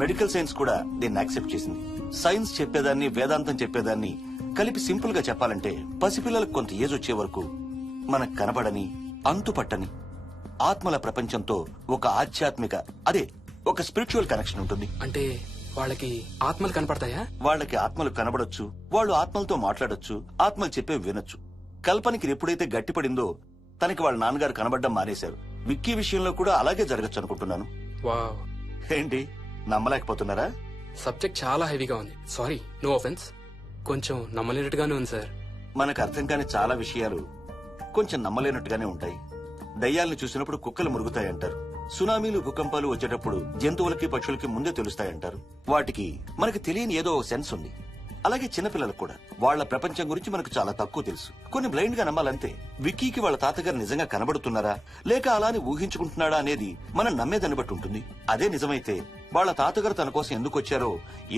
మెడికల్ సైన్స్ కూడా దీన్ని యాక్సెప్ట్ చేసింది. సైన్స్ చెప్పేదాన్ని వేదాంతం చెప్పేదాన్ని కలిపి సింపుల్ గా చెప్పాలంటే పసిపిల్లలకు కొంత ఏజ్ వచ్చే వరకు మనకు కనబడని అంతుపట్టని ఆత్మల ప్రపంచంతో ఒక ఆధ్యాత్మిక అదే ఒక స్పిరిచువల్ కనెక్షన్ ఉంటుంది. అంటే వాళ్ళకి ఆత్మలు కనపడతాయా? వాళ్ళకి ఆత్మలు కనబడొచ్చు, వాళ్ళు ఆత్మలతో మాట్లాడొచ్చు, ఆత్మలు చెప్పే వినొచ్చు. కల్పనకి ఎప్పుడైతే గట్టిపడిందో తనకి వాళ్ళ నాన్నగారు కనబడడం మానేశారు. విక్కీ విషయంలో కూడా అలాగే జరగచ్చు అనుకుంటున్నాను. వావ్, ఏంటి నమ్మలేకపోతున్నారా? సబ్జెక్ట్ చాలా హెవీగా ఉంది. Sorry, no offence. కొంచెం నమ్మలేనట్టుగానే ఉంది సార్. మనకు అర్థం కాని చాలా విషయాలు కొంచెం నమ్మలేనట్టుగానే ఉంటాయి. దయ్యాలను చూసినప్పుడు కుక్కలు మురుగుతాయంటారు. సునామీలు భూకంపాలు వచ్చేటప్పుడు జంతువులకి పక్షులకి ముందే తెలుస్తాయంటారు. వాటికి మనకి తెలియని ఏదో సెన్స్ ఉంది. అలాగే చిన్నపిల్లలకు కూడా వాళ్ళ ప్రపంచం గురించి మనకు చాలా తక్కువ తెలుసు. కొన్ని బ్లైండ్ గా నమ్మాలంతే. విక్కీకి వాళ్ళ తాతగారు నిజంగా కనబడుతున్నారా లేక అలానే ఊహించుకుంటున్నాడా అనేది మనం నమ్మేదాన్ని బట్టి ఉంటుంది. అదే నిజమైతే వాళ్ళ తాతగారు తన కోసం ఎందుకు వచ్చారో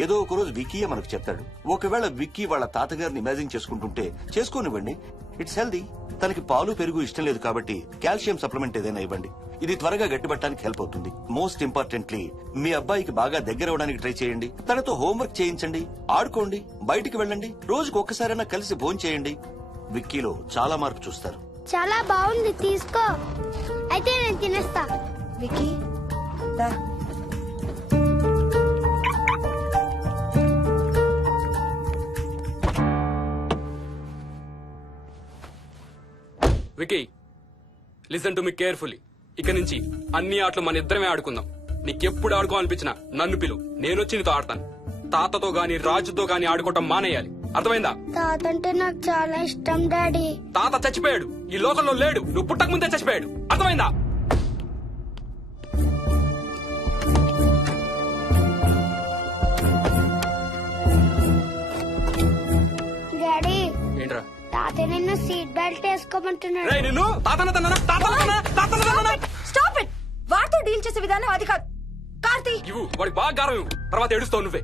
ఏదో ఒక రోజు విక్కీయే మనకు చెప్తాడు. ఒకవేళ విక్కీ వాళ్ళ తాతగారిని ఇమాజిన్ చేసుకుంటుంటే చేసుకోనివ్వండి, ఇట్స్ హెల్దీ. తనకి పాలు పెరుగు ఇష్టం లేదు కాబట్టి కాల్షియం సప్లిమెంట్ ఏదైనా ఇవ్వండి. ఇది త్వరగా గట్టిపట్టడానికి హెల్ప్ అవుతుంది. మోస్ట్ ఇంపార్టెంట్లీ మీ అబ్బాయికి బాగా దగ్గర అవడానికి ట్రై చేయండి. తనతో హోంవర్క్ చేయించండి, ఆడుకోండి, బయటికి వెళ్ళండి, రోజుకు ఒక్కసారైనా కలిసి భోజనం చేయండి. విక్కీలో చాలా మార్పు చూస్తారు. చాలా బాగుంది, తీసుకో. అయితే నేను తినేస్తా. విక్కీ దా. Vicky, listen to me carefully. ఇక నుంచి అన్ని ఆటలు మన ఇద్దరమే ఆడుకుందాం. నీకెప్పుడు ఆడుకోవాలనిపించినా నన్ను పిలు, నేనొచ్చి నీతో ఆడతాను. తాతతో గాని రాజుతో గాని ఆడుకోవటం మానేయాలి, అర్థమైందా? తాత అంటే నాకు చాలా ఇష్టం డాడీ. తాత చచ్చిపోయాడు, ఈ లోకంలో లేడు. నువ్వు పుట్టక ముందే చచ్చిపోయాడు, అర్థమైందా? డాడీ, ఏంట్రా? తాత నిన్ను సీట్ బెల్ట్ వేసుకోమంటున్నాడు. రేయ్, నిన్ను స్టాప్ ఇట్. వాడితో డీల్ చేసే విధానం అది కాదు. కార్తీ, ఇవ్వు, వాడికి బాగా గారం ఇవ్వు, తర్వాత ఏడుస్తావు నువ్వే.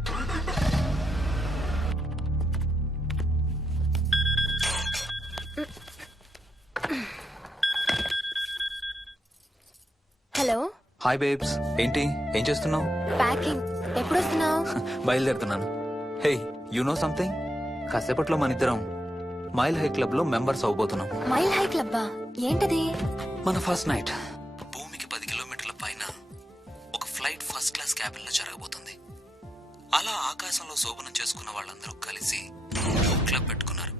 హలో, హాయ్ బేబ్స్, ఏంటి ఏం చేస్తున్నావు? ప్యాకింగ్. ఎప్పుడు వస్తున్నావు? బయలుదేరుతున్నాను. Hey, you know something? కాసేపట్లో మన ఇద్దరం మైల్ హై క్లబ్ లో మెంబర్స్ అవబోతున్నాం. మైల్ హై క్లబ్బా? ఏంటది? మన ఫస్ట్ నైట్ భూమికి 10 కిలోమీటర్ల పైన ఒక ఫ్లైట్ ఫస్ట్ క్లాస్ క్యాబిన్ లో జరగబోతుంది. అలా ఆకాశంలో శోభనం చేసుకున్న వాళ్ళందరూ కలిసి క్లబ్ పెట్టుకున్నారు.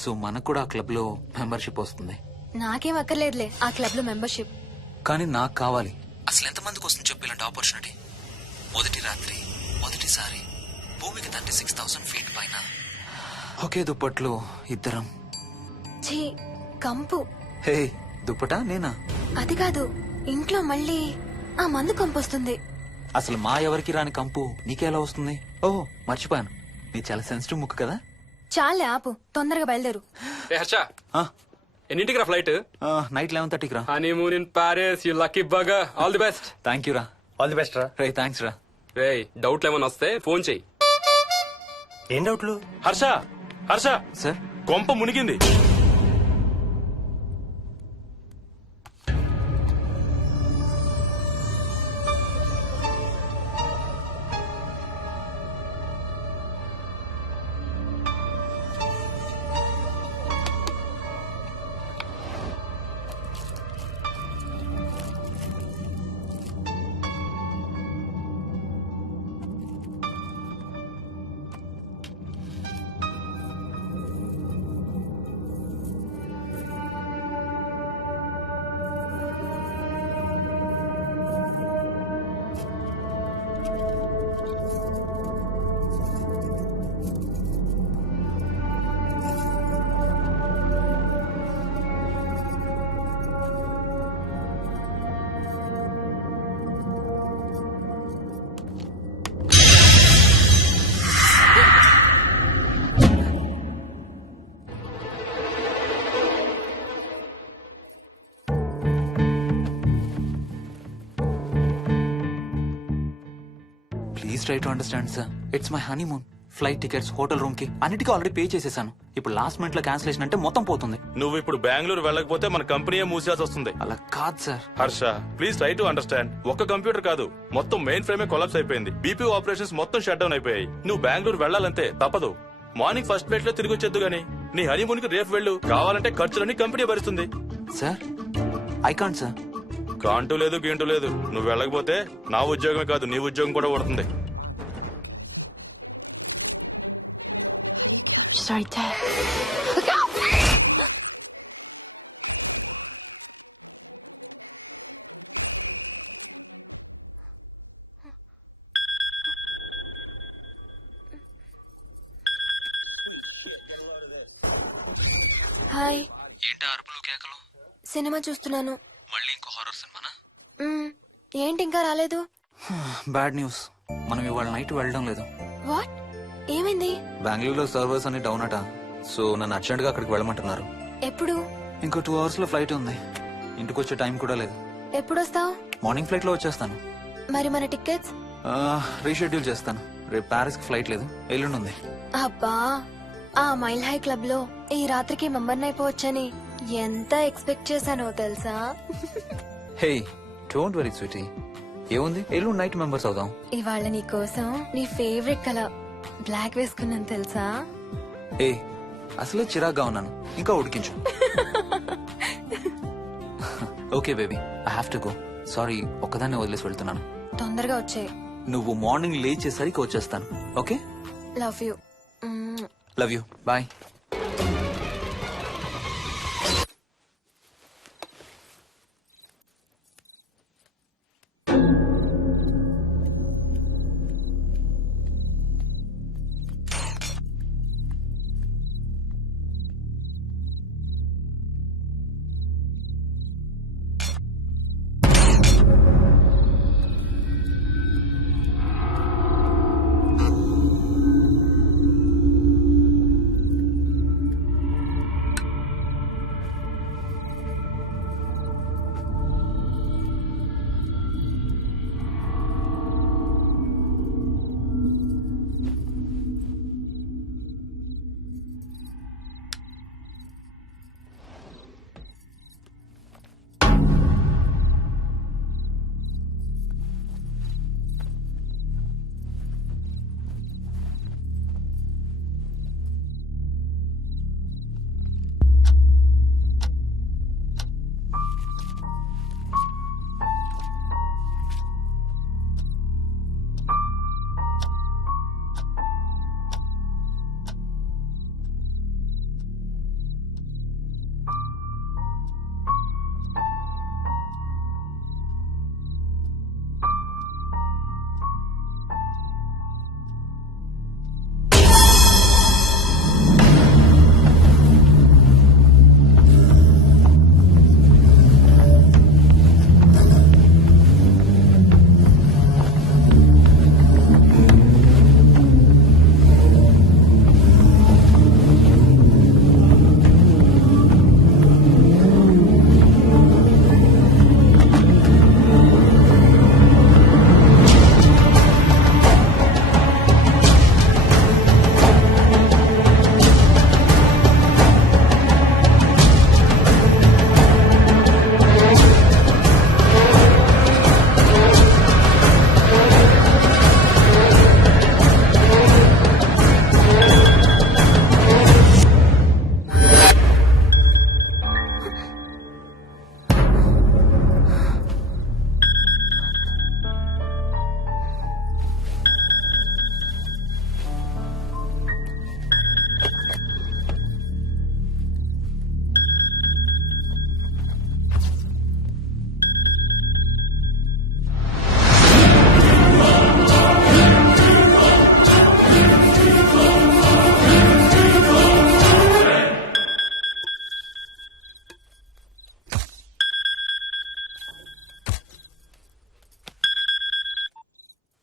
సో మనకు కూడా ఆ క్లబ్ లో మెంబర్షిప్ వస్తుంది. నాకేం అక్కర్లేదులే ఆ క్లబ్ లో మెంబర్షిప్. కానీ నాకు కావాలి. అసలు ఎంతమందికి వస్తుంది చెప్పు ఇలాంటి ఆపర్చునిటీ? మొదటి రాత్రి, మొదటిసారి భూమికి 36,000 ఫీట్ పైన ఒకే దుప్పట్లో ఇద్దరం. ఛీ, కంపు. హే, దుప్పటా నేనా? అది కాదు, ఇంట్లో మళ్ళీ ఆ మందు కంపొస్తుంది. అసలు మా ఎవరికి రాని కంపు నీకెలా వస్తుంది? ఓహో, మర్చిపోయాను, నీ చాలా సెన్సిటివ్ ముక్కు కదా. చాలే ఆపు, తొందరగా బయలుదేరు. ఏ హర్ష, ఎన్నింటికి రా ఫ్లైట్? నైట్ 11:30కి రా. Honeymoon in Paris, you lucky bugger. All the best. Thank you రా. ఆల్ ది బెస్ట్ రా. రే, థ్యాంక్స్ రా. రే, డౌట్లు ఏమైనా వస్తే ఫోన్ చెయ్యి. ఏం డౌట్లు? హర్ష, హర్ష, సార్, కొంప మునిగింది. Please try to understand sir. It's my honeymoon. Flight tickets, hotel room కి అన్నిటికీ ఆల్రెడీ పే చేసేసాను. ఇప్పుడు లాస్ట్ మినిట్ లో క్యాన్సిలేషన్ అంటే మొత్తం పోతుంది. నువ్వు ఇప్పుడు బెంగళూరు వెళ్ళకపోతే మన కంపెనీయే మూసేయాల్సి వస్తుంది. అలా కాదు sir. Harsha, please try to understand. ఒక్క కంప్యూటర్ కాదు, మొత్తం మెయిన్ ఫ్రేమే కొలాప్స్ అయిపోయింది. బీపీ ఆపరేషన్స్ మొత్తం షట్ డౌన్ అయిపోయాయి. నువ్వు బెంగళూరు వెళ్ళాలంటే తప్పదు. మార్నింగ్ ఫస్ట్ ఫ్లైట్ లో తిరిగి వచ్చేద్దు గానీ నీ హనీమూన్ కి రేపు వెళ్ళు. కావాలంటే ఖర్చులన్నీ కంపెనీ భరిస్తుంది. Sir, I can't sir. కాంటూ లేదు, గీంటూ లేదు. నువ్వు వెళ్ళకపోతే నా ఉద్యోగమే కాదు, నీ ఉద్యోగం కూడా పడుతుంది. Sorry, Dad. హాయ్. ఏంటి అరుపులు కేకలు? సినిమా చూస్తున్నాను. మళ్ళీ ఇంకో హారర్ సినిమానా? ఏంటి ఇంకా రాలేదు? బ్యాడ్ న్యూస్, మనం ఇవాళ నైట్ వెళ్ళడం లేదు. వాట్? ఏమైంది? బెంగళూరులో సర్వర్స్ అన్ని డౌన్ అట, సో నన్ను అర్జెంట్ గా అక్కడికి వెళ్ళమంటున్నారు. ఎప్పుడు? ఇంకో 2 hours లో ఫ్లైట్ ఉంది. ఇంటికి వచ్చే టైం కూడా లేదు. ఎప్పుడొస్తావు? మార్నింగ్ ఫ్లైట్ లో వచ్చేస్తాను. మరి మన టికెట్స్? రీషెడ్యూల్ చేస్తాను. రేపు ప్యారిస్ కి ఫ్లైట్ లేదు, ఎల్లుండి ఉంది. అబ్బా, ఆ మైల్ హై క్లబ్ లో ఈ రాత్రికి మెంబర్ అయిపోవచ్చని ఎంత ఎక్స్పెక్ట్ చేశానో తెలుసా? హే, డోంట్ వరీ స్వీటీ, ఏముంది, ఎల్లుండి నైట్ మెంబర్స్ అవుదాం. ఇవాళ నీ కోసం నీ ఫేవరెట్ కలర్ బ్లాక్ వేసుకున్నాను తెలుసా? ఏ, అసలే చిరాగ్గా ఉన్నాను, ఇంకా ఉడికించు. Okay baby, I have to go. Sorry, ఒక్కదాన్ని వదిలేసి వెళ్తున్నాను. తొందరగా వచ్చే. నువ్వు మార్నింగ్ లేచేసరికి వచ్చేస్తాను. Okay, love you. Love you, bye.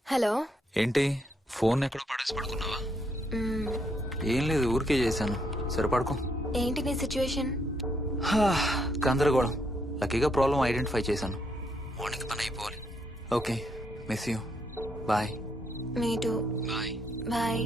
Hello. ఏంటి, ఫోన్ ఎక్కడో పడేసి పడుకున్నావా? ఏం లేదు, ఊరికే చేశాను. సరే పడుకో. ఏంటి నీ సిచ్యువేషన్? గందరగోళం. లక్కీగా ప్రాబ్లం ఐడెంటిఫై చేశాను. మార్నింగ్ పని అయిపోవాలి. Okay, miss you. Bye. Me too. Bye. Bye.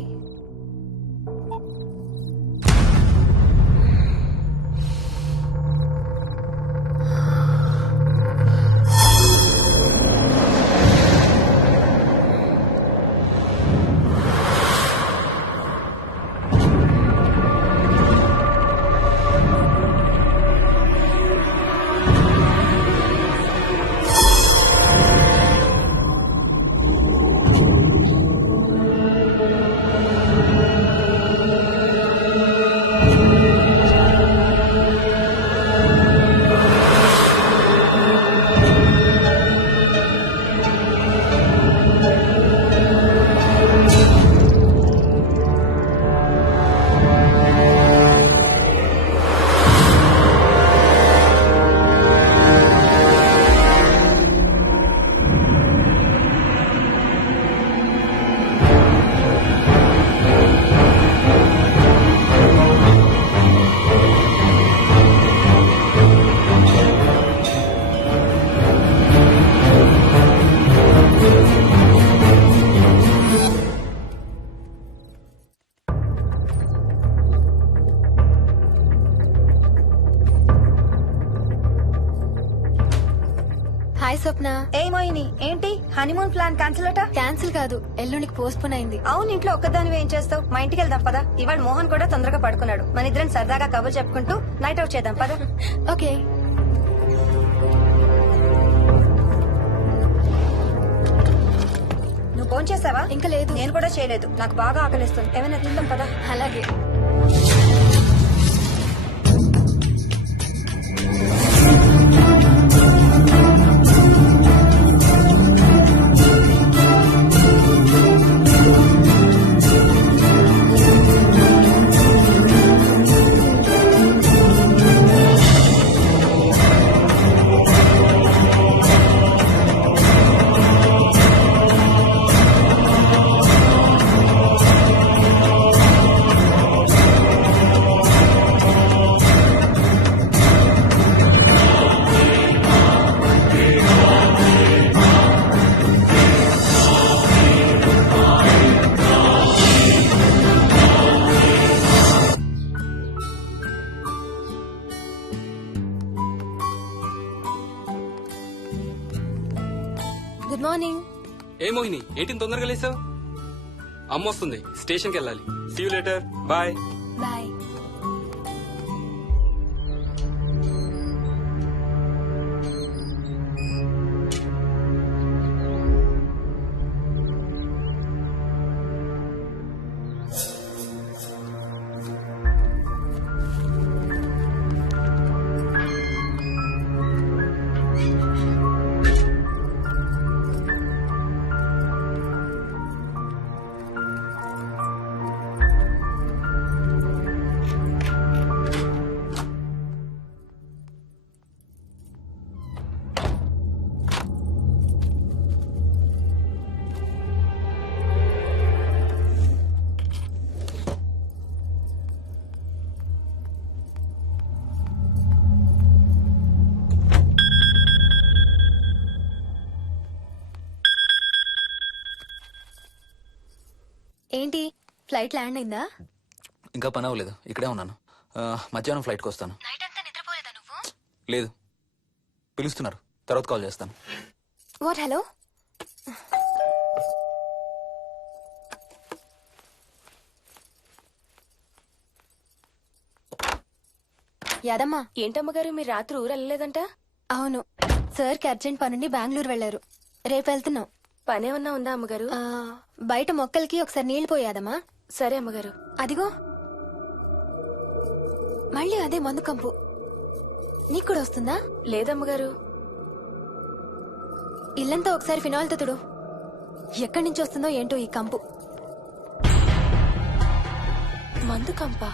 Swapna. ఏ మోహిని, ఏంటి హనీమూన్ ప్లాన్ క్యాన్సిల్ అట? క్యాన్సిల్ కాదు, ఎల్లుండికి పోస్ట్ పోన్ అయింది. అవును, ఇంట్లో ఒక్కదానివి ఏం చేస్తావు? మా ఇంటికి వెళ్దాం పదా. ఇవాళ మోహన్ కూడా తొందరగా పడుకున్నాడు. మన ఇద్దరం సరదాగా కబుర్లు చెప్పుకుంటూ నైట్ అవుట్ చేద్దాం పదా. ఓకే. నువ్వు ఫోన్ చేసావా? ఇంకా లేదు. నేను కూడా చేయలేదు. నాకు బాగా ఆకలిస్తుంది. ఏమైనా తిందాం పదా. అలాగే. Good morning. ఏ మోహిని, ఏంటి తొందరగా లేసావు? అమ్మ వస్తుంది, స్టేషన్కి వెళ్ళాలి. See you later. Bye. Bye. ఏంటి, ఫ్లైట్ ల్యాండ్ అయిందా? ఇంకా పని అవ్వలేదు, ఇక్కడే ఉన్నాను. మధ్యాహ్నం ఫ్లైట్కి వస్తాను. నైట్ అంతా నిద్రపోలేదా నువ్వు? లేదు, పిలుస్తున్నారు, తర్వాత కాల్ చేస్తాను. వాట్? హలో. యాదమ్మా. ఏంటమ్మగారు, మీరు రాత్రి ఊరు వెళ్ళలేదంట? అవును, సార్కి అర్జెంట్ పనుండి బెంగళూరు వెళ్లారు. రేపు వెళ్తున్నాం. పనేమన్నా ఉందా అమ్మగారు? బయట మొక్కలకి ఒకసారి నీళ్లు పోయాదమ్మా. సరే అమ్మగారు. అదిగో మళ్ళీ అదే మందు కంపు. నీకు కూడా వస్తుందా? లేదమ్మగారు. ఇల్లంతా ఒకసారి ఫినాల్తో తుడు. ఎక్కడి నుంచి వస్తుందో ఏంటో ఈ కంపు. మందు కంపా?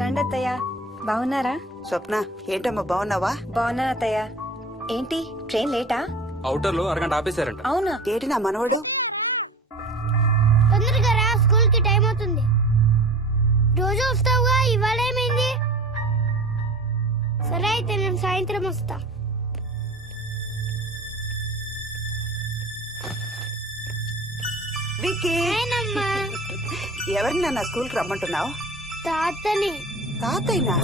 రండి అత్తయ్య. బాగున్నారా? స్వప్న, ఏంటమ్మా బాగున్నావా? బాగున్నాను అత్తయ్య. ఏంటి ట్రైన్ లేటా? అవుటర్ లో అరగంట ఆపేశారంట. అవునా? ఏంటి నా మనవడు? తొందరగా రా, స్కూల్ కి టైం అవుతుంది. రోజు వస్తావుగా, ఇవాళ ఏమైంది? సరే అయితే నేను సాయంత్రం వస్తా. విక్కీ, నేనమ్మా. ఎవరిని నా స్కూల్ కి రమ్మంటున్నావు? తాతని. తాతయ్యనా?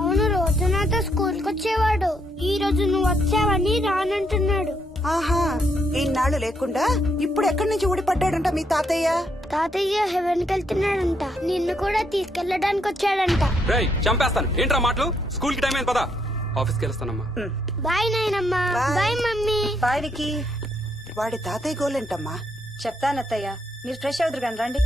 అవును, రోజు నాతో స్కూల్ కి వచ్చేవాడు. ఈ రోజు నువ్వు వచ్చావని రానంటున్నాడు. ఆహా, ఇన్నాళ్ళు లేకుండా ఇప్పుడు ఎక్కడి నుంచి ఊడిపడ్డాడంట మీ తాతయ్య? తాతయ్య హెవెన్ కి వెళ్తున్నాడంట. నిన్ను కూడా తీసుకెళ్లడానికి వచ్చాడంట. రేయ్, చంపేస్తాను. ఏంట్రా మాటలు? స్కూల్ కి టైం అయింది, పదా. ఆఫీస్కి వెళ్తానమ్మా. బాయ్ నాయనమ్మా. Bye mummy. బాయ్ వికీ. వాడి తాతయ్య గోలేంటమ్మా? చెప్తానత్తయ్య, మీరు ఫ్రెష్ అవుతురు కానీ రండి.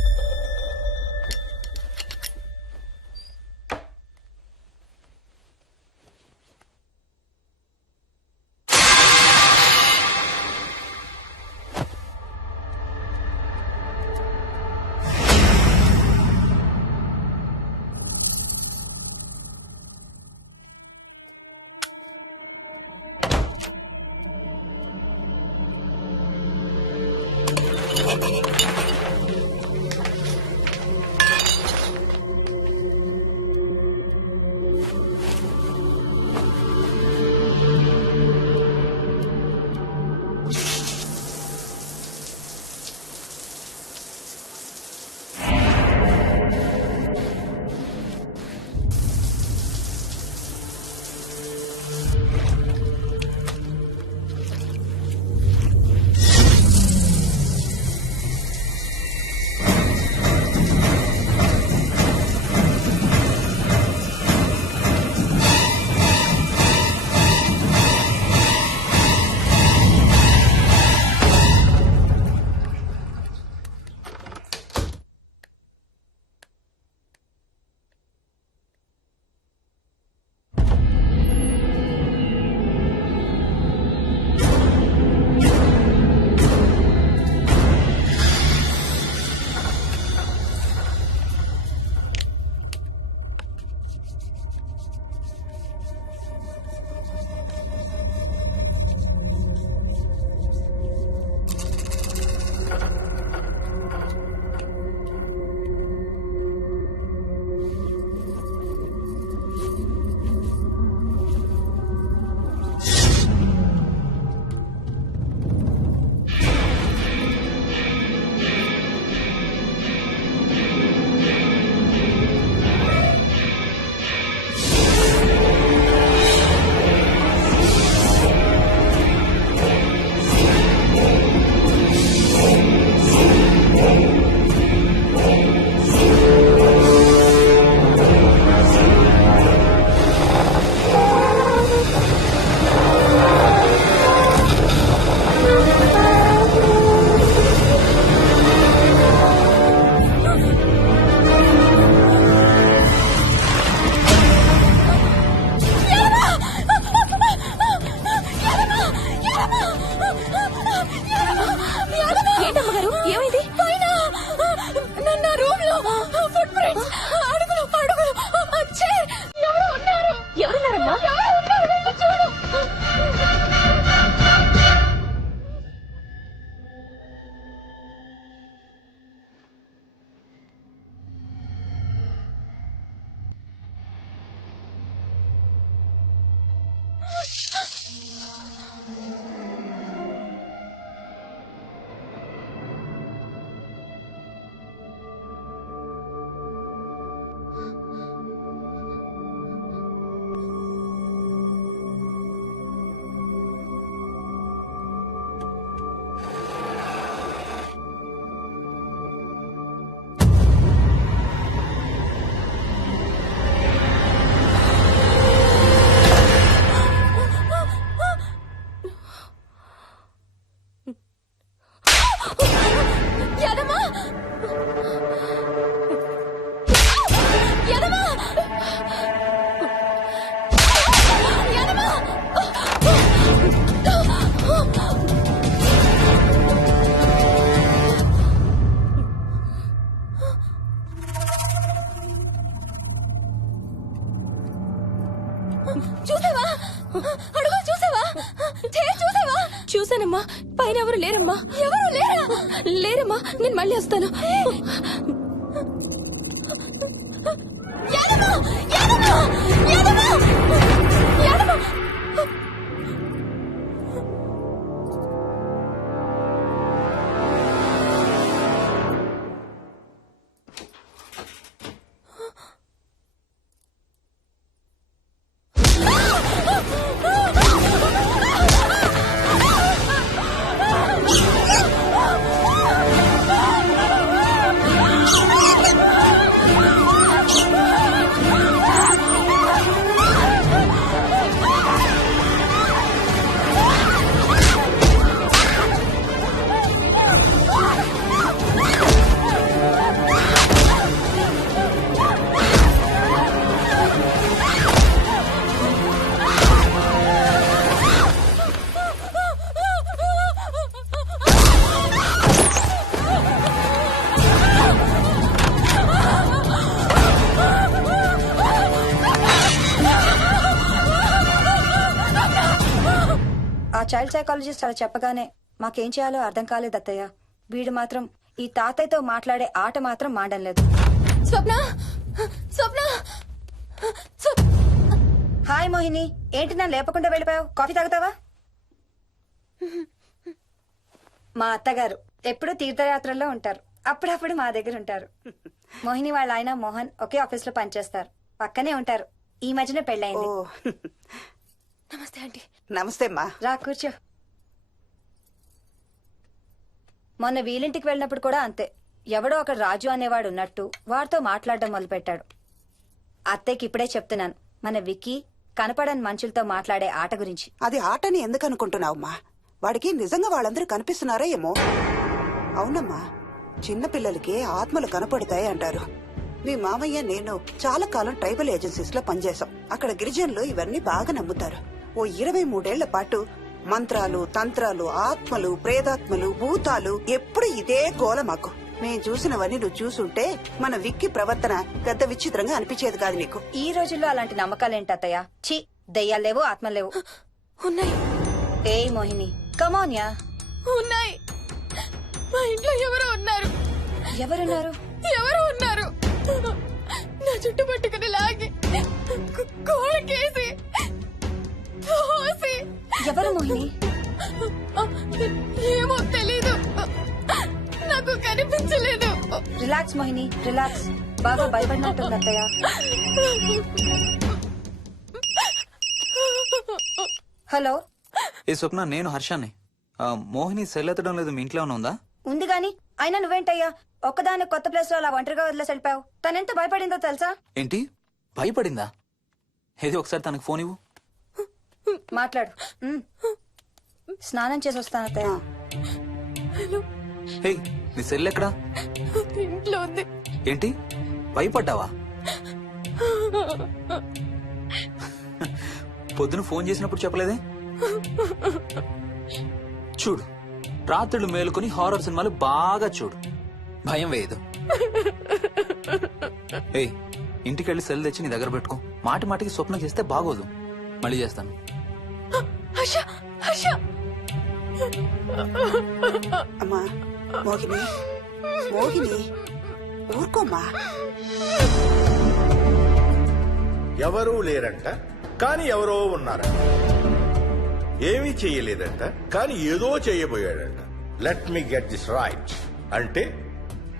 పైన ఎవరు లేరమ్మా, ఎవరు లేరా? లేరమ్మా, నేను మళ్ళీ వస్తాను. యాదమ్మ! యాదమ్మ! యాదమ్మ! యాదమ్మ! ఆ చైల్డ్ సైకాలజిస్ట్ అలా చెప్పగానే మాకేం చేయాలో అర్థం కాలేదు అత్తయ్య. వీడు మాత్రం ఈ తాతయ్యతో మాట్లాడే ఆట మాత్రం మాడం లేదు. స్వప్న, స్వప్న, హాయ్ మోహిని, ఏంటి నన్ను లేపకుండా వెళ్ళిపోయావు? కాఫీ తాగుతావా? మా అత్తగారు ఎప్పుడు తీర్థయాత్రల్లో ఉంటారు, అప్పుడప్పుడు మా దగ్గర ఉంటారు. మోహిని వాళ్ళ ఆయన మోహన్ ఒకే ఆఫీస్ లో పనిచేస్తారు, పక్కనే ఉంటారు. ఈ మధ్యన పెళ్ళైంది. నమస్తే ఆంటీ. నమస్తే అమ్మా. రా కూర్చో. మొన్న వీలింటికి వెళ్ళినప్పుడు కూడా అంతే. ఎవడో ఒక రాజు అనేవాడు ఉన్నట్టు వాడితో మాట్లాడడం మొదలుపెట్టాడు. అత్తయ్యకి ఇప్పుడే చెప్తున్నాను, మన విక్కీ కనపడని మనుషులతో మాట్లాడే ఆట గురించి. అది ఆటని ఎందుకు అనుకుంటున్నావమ్మా? వాడికి నిజంగా వాళ్ళందరూ కనిపిస్తున్నారా ఏమో. అవునమ్మా, చిన్నపిల్లలకి ఆత్మలు కనపడతాయి అంటారు. మీ మామయ్య నేను చాలా కాలం ట్రైబల్ ఏజెన్సీస్ లో పనిచేశాం. అక్కడ గిరిజనులు ఇవన్నీ బాగా నమ్ముతారు. ఓ 23 ఏళ్ల పాటు మంత్రాలు, తంత్రాలు, ఆత్మలు, ప్రేతాత్మలు, భూతాలు, ఎప్పుడు ఇదే గోల మాకు. మేం చూసినవన్నీ నువ్వు చూసుంటే మన విక్కీ ప్రవర్తన పెద్ద విచిత్రంగా అనిపించేది కాదు నీకు. ఈ రోజుల్లో అలాంటి నమ్మకాలేంటి అత్తయ్య? ఛీ, దెయ్యాలేవు, ఆత్మలేవు. ఉన్నాయి. ఏ మోహిని, కమోన్యా. ఉన్నాయి. మా ఇంట్లో ఎవరో ఉన్నారు. ఎవరున్నారు? ఎవరో ఉన్నారు. నా చుట్టు పట్టుకుని లాగి కోళ్ళకేసి తోసి. ఎవరు మోహిని? ఏమో తెలీదు, నాకు కనిపించలేదు. Relax Mohini, relax. బాగా భయపడినట్టుంది అత్తయ్య. హలో. ఏ స్వప్న, నేను హర్షాన్ని. మోహిని సెల్ ఎత్తడం లేదు, మీ ఇంట్లో ఉందా? ఉంది గాని అయినా నువ్వేంటయ్యా ఒక్కదాని కొత్త ప్లేస్ లో అలా ఒంటరిగా వదిలేసి వెళ్ళిపోయావు? తనెంత భయపడిందో తెలుసా? ఏంటి, భయపడిందా? ఏది ఒకసారి తనకు ఫోన్ ఇవ్వు. మాట్లాడు. స్నానం చేసి వస్తాను అత్తయ్య. హే, నీ సెల్ ఎక్కడా? ఇంట్లో ఉంది. ఏంటి, భయపడ్డావా? పొద్దున ఫోన్ చేసినప్పుడు చెప్పలేదే? చూడు, రాత్రులు మేలుకొని హారర్ సినిమాలు బాగా చూడు, భయం వేయదు. ఏయ్, ఇంటికెళ్ళి సెల్ తెచ్చి నీ దగ్గర పెట్టుకో. మాటి మాటికి స్వప్నం చేస్తే బాగోదు. మళ్ళీ చేస్తాను. అమ్మా మోహిని, మోహిని ఊరుకోమ్మా. ఎవరూ లేరంట, కానీ ఎవరో ఉన్నారంట. ఏమీ చెయ్యలేదంట, కానీ ఏదో చెయ్యబోయాడంట. Let me get this right. అంటే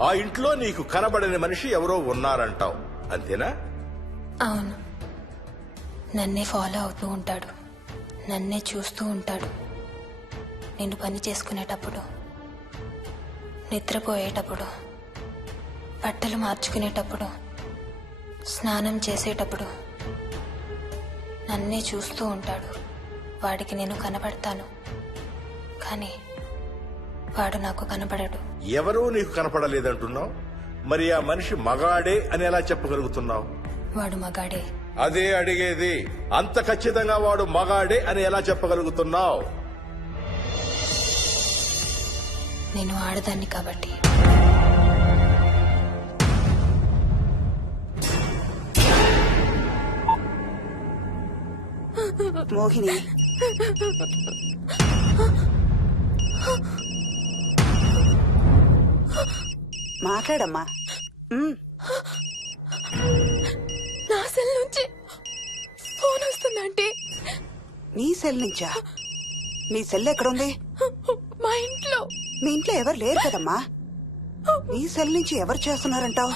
ఆ ఇంట్లో నీకు కనబడని మనిషి ఎవరో ఉన్నారంటావు, అంతేనా? అవును, నన్నే ఫాలో అవుతూ ఉంటాడు, నన్నే చూస్తూ ఉంటాడు. నేను పని చేసుకునేటప్పుడు, నిద్రపోయేటప్పుడు, బట్టలు మార్చుకునేటప్పుడు, స్నానం చేసేటప్పుడు నన్నే చూస్తూ ఉంటాడు. వాడికి నేను కనపడతాను, కానీ వాడు నాకు కనపడడు. ఎవరూ నీకు కనపడలేదంటున్నావు, మరి ఆ మనిషి మగాడే అని ఎలా చెప్పగలుగుతున్నావు? వాడు మగాడే. అదే అడిగేది, అంత ఖచ్చితంగా వాడు మగాడే అని ఎలా చెప్పగలుగుతున్నావు? నేను ఆడదాన్ని కాబట్టి. మోహిని, మాట్లాడమ్మా. నా సెల్ నుంచి ఫోన్ వస్తుందంటే. నీ సెల్ నుంచా? నీ సెల్ ఎక్కడుంది? మా ఇంట్లో. మీ ఇంట్లో ఎవరు లేరు కదమ్మా. నీ సెల్ నుంచి ఎవరు చేస్తున్నారంటావు?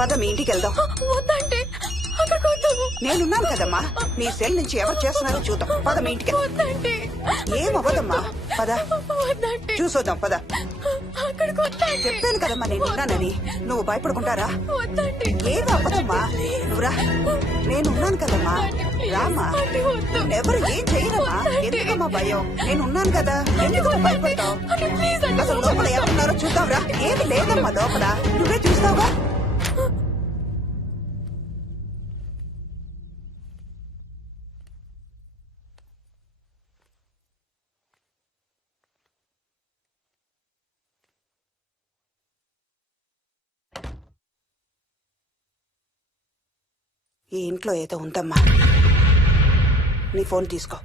పద మీ ఇంటికి వెళ్దాం. వద్దంటే అక్కడికి వద్దాము. నేనున్నాను కదమ్మా. నీ సెల్ నుంచి ఎవరు చేస్తున్నారో చూద్దాం. పద మీ ఇంటికి. వద్దంటే ఏమవ్వదమ్మా, పద వద్దంటే చూసొద్దాం. పద. అక్కడికి వద్దంటే. చెప్పాను కదమ్మా నేనున్నానని. నువ్వు భయపడుకుంటారా? వద్దంటే. ఏమి అవ్వదమ్మా, నువ్వురా. నేనున్నాను కదమ్మా, రామా. ఎవరు ఏం చేయరమ్మా. ఎందుకమ్మా భయం? నేనున్నాను కదా, ఎందుకు భయపడతావు? అసలు లోపల ఎవరున్నారో చూద్దాంరా. ఏమి లేదమ్మా లోపల, నువ్వే చూస్తావా? ఈ ఇంట్లో ఏదో ఉందమ్మా. నీ ఫోన్ తీసుకో.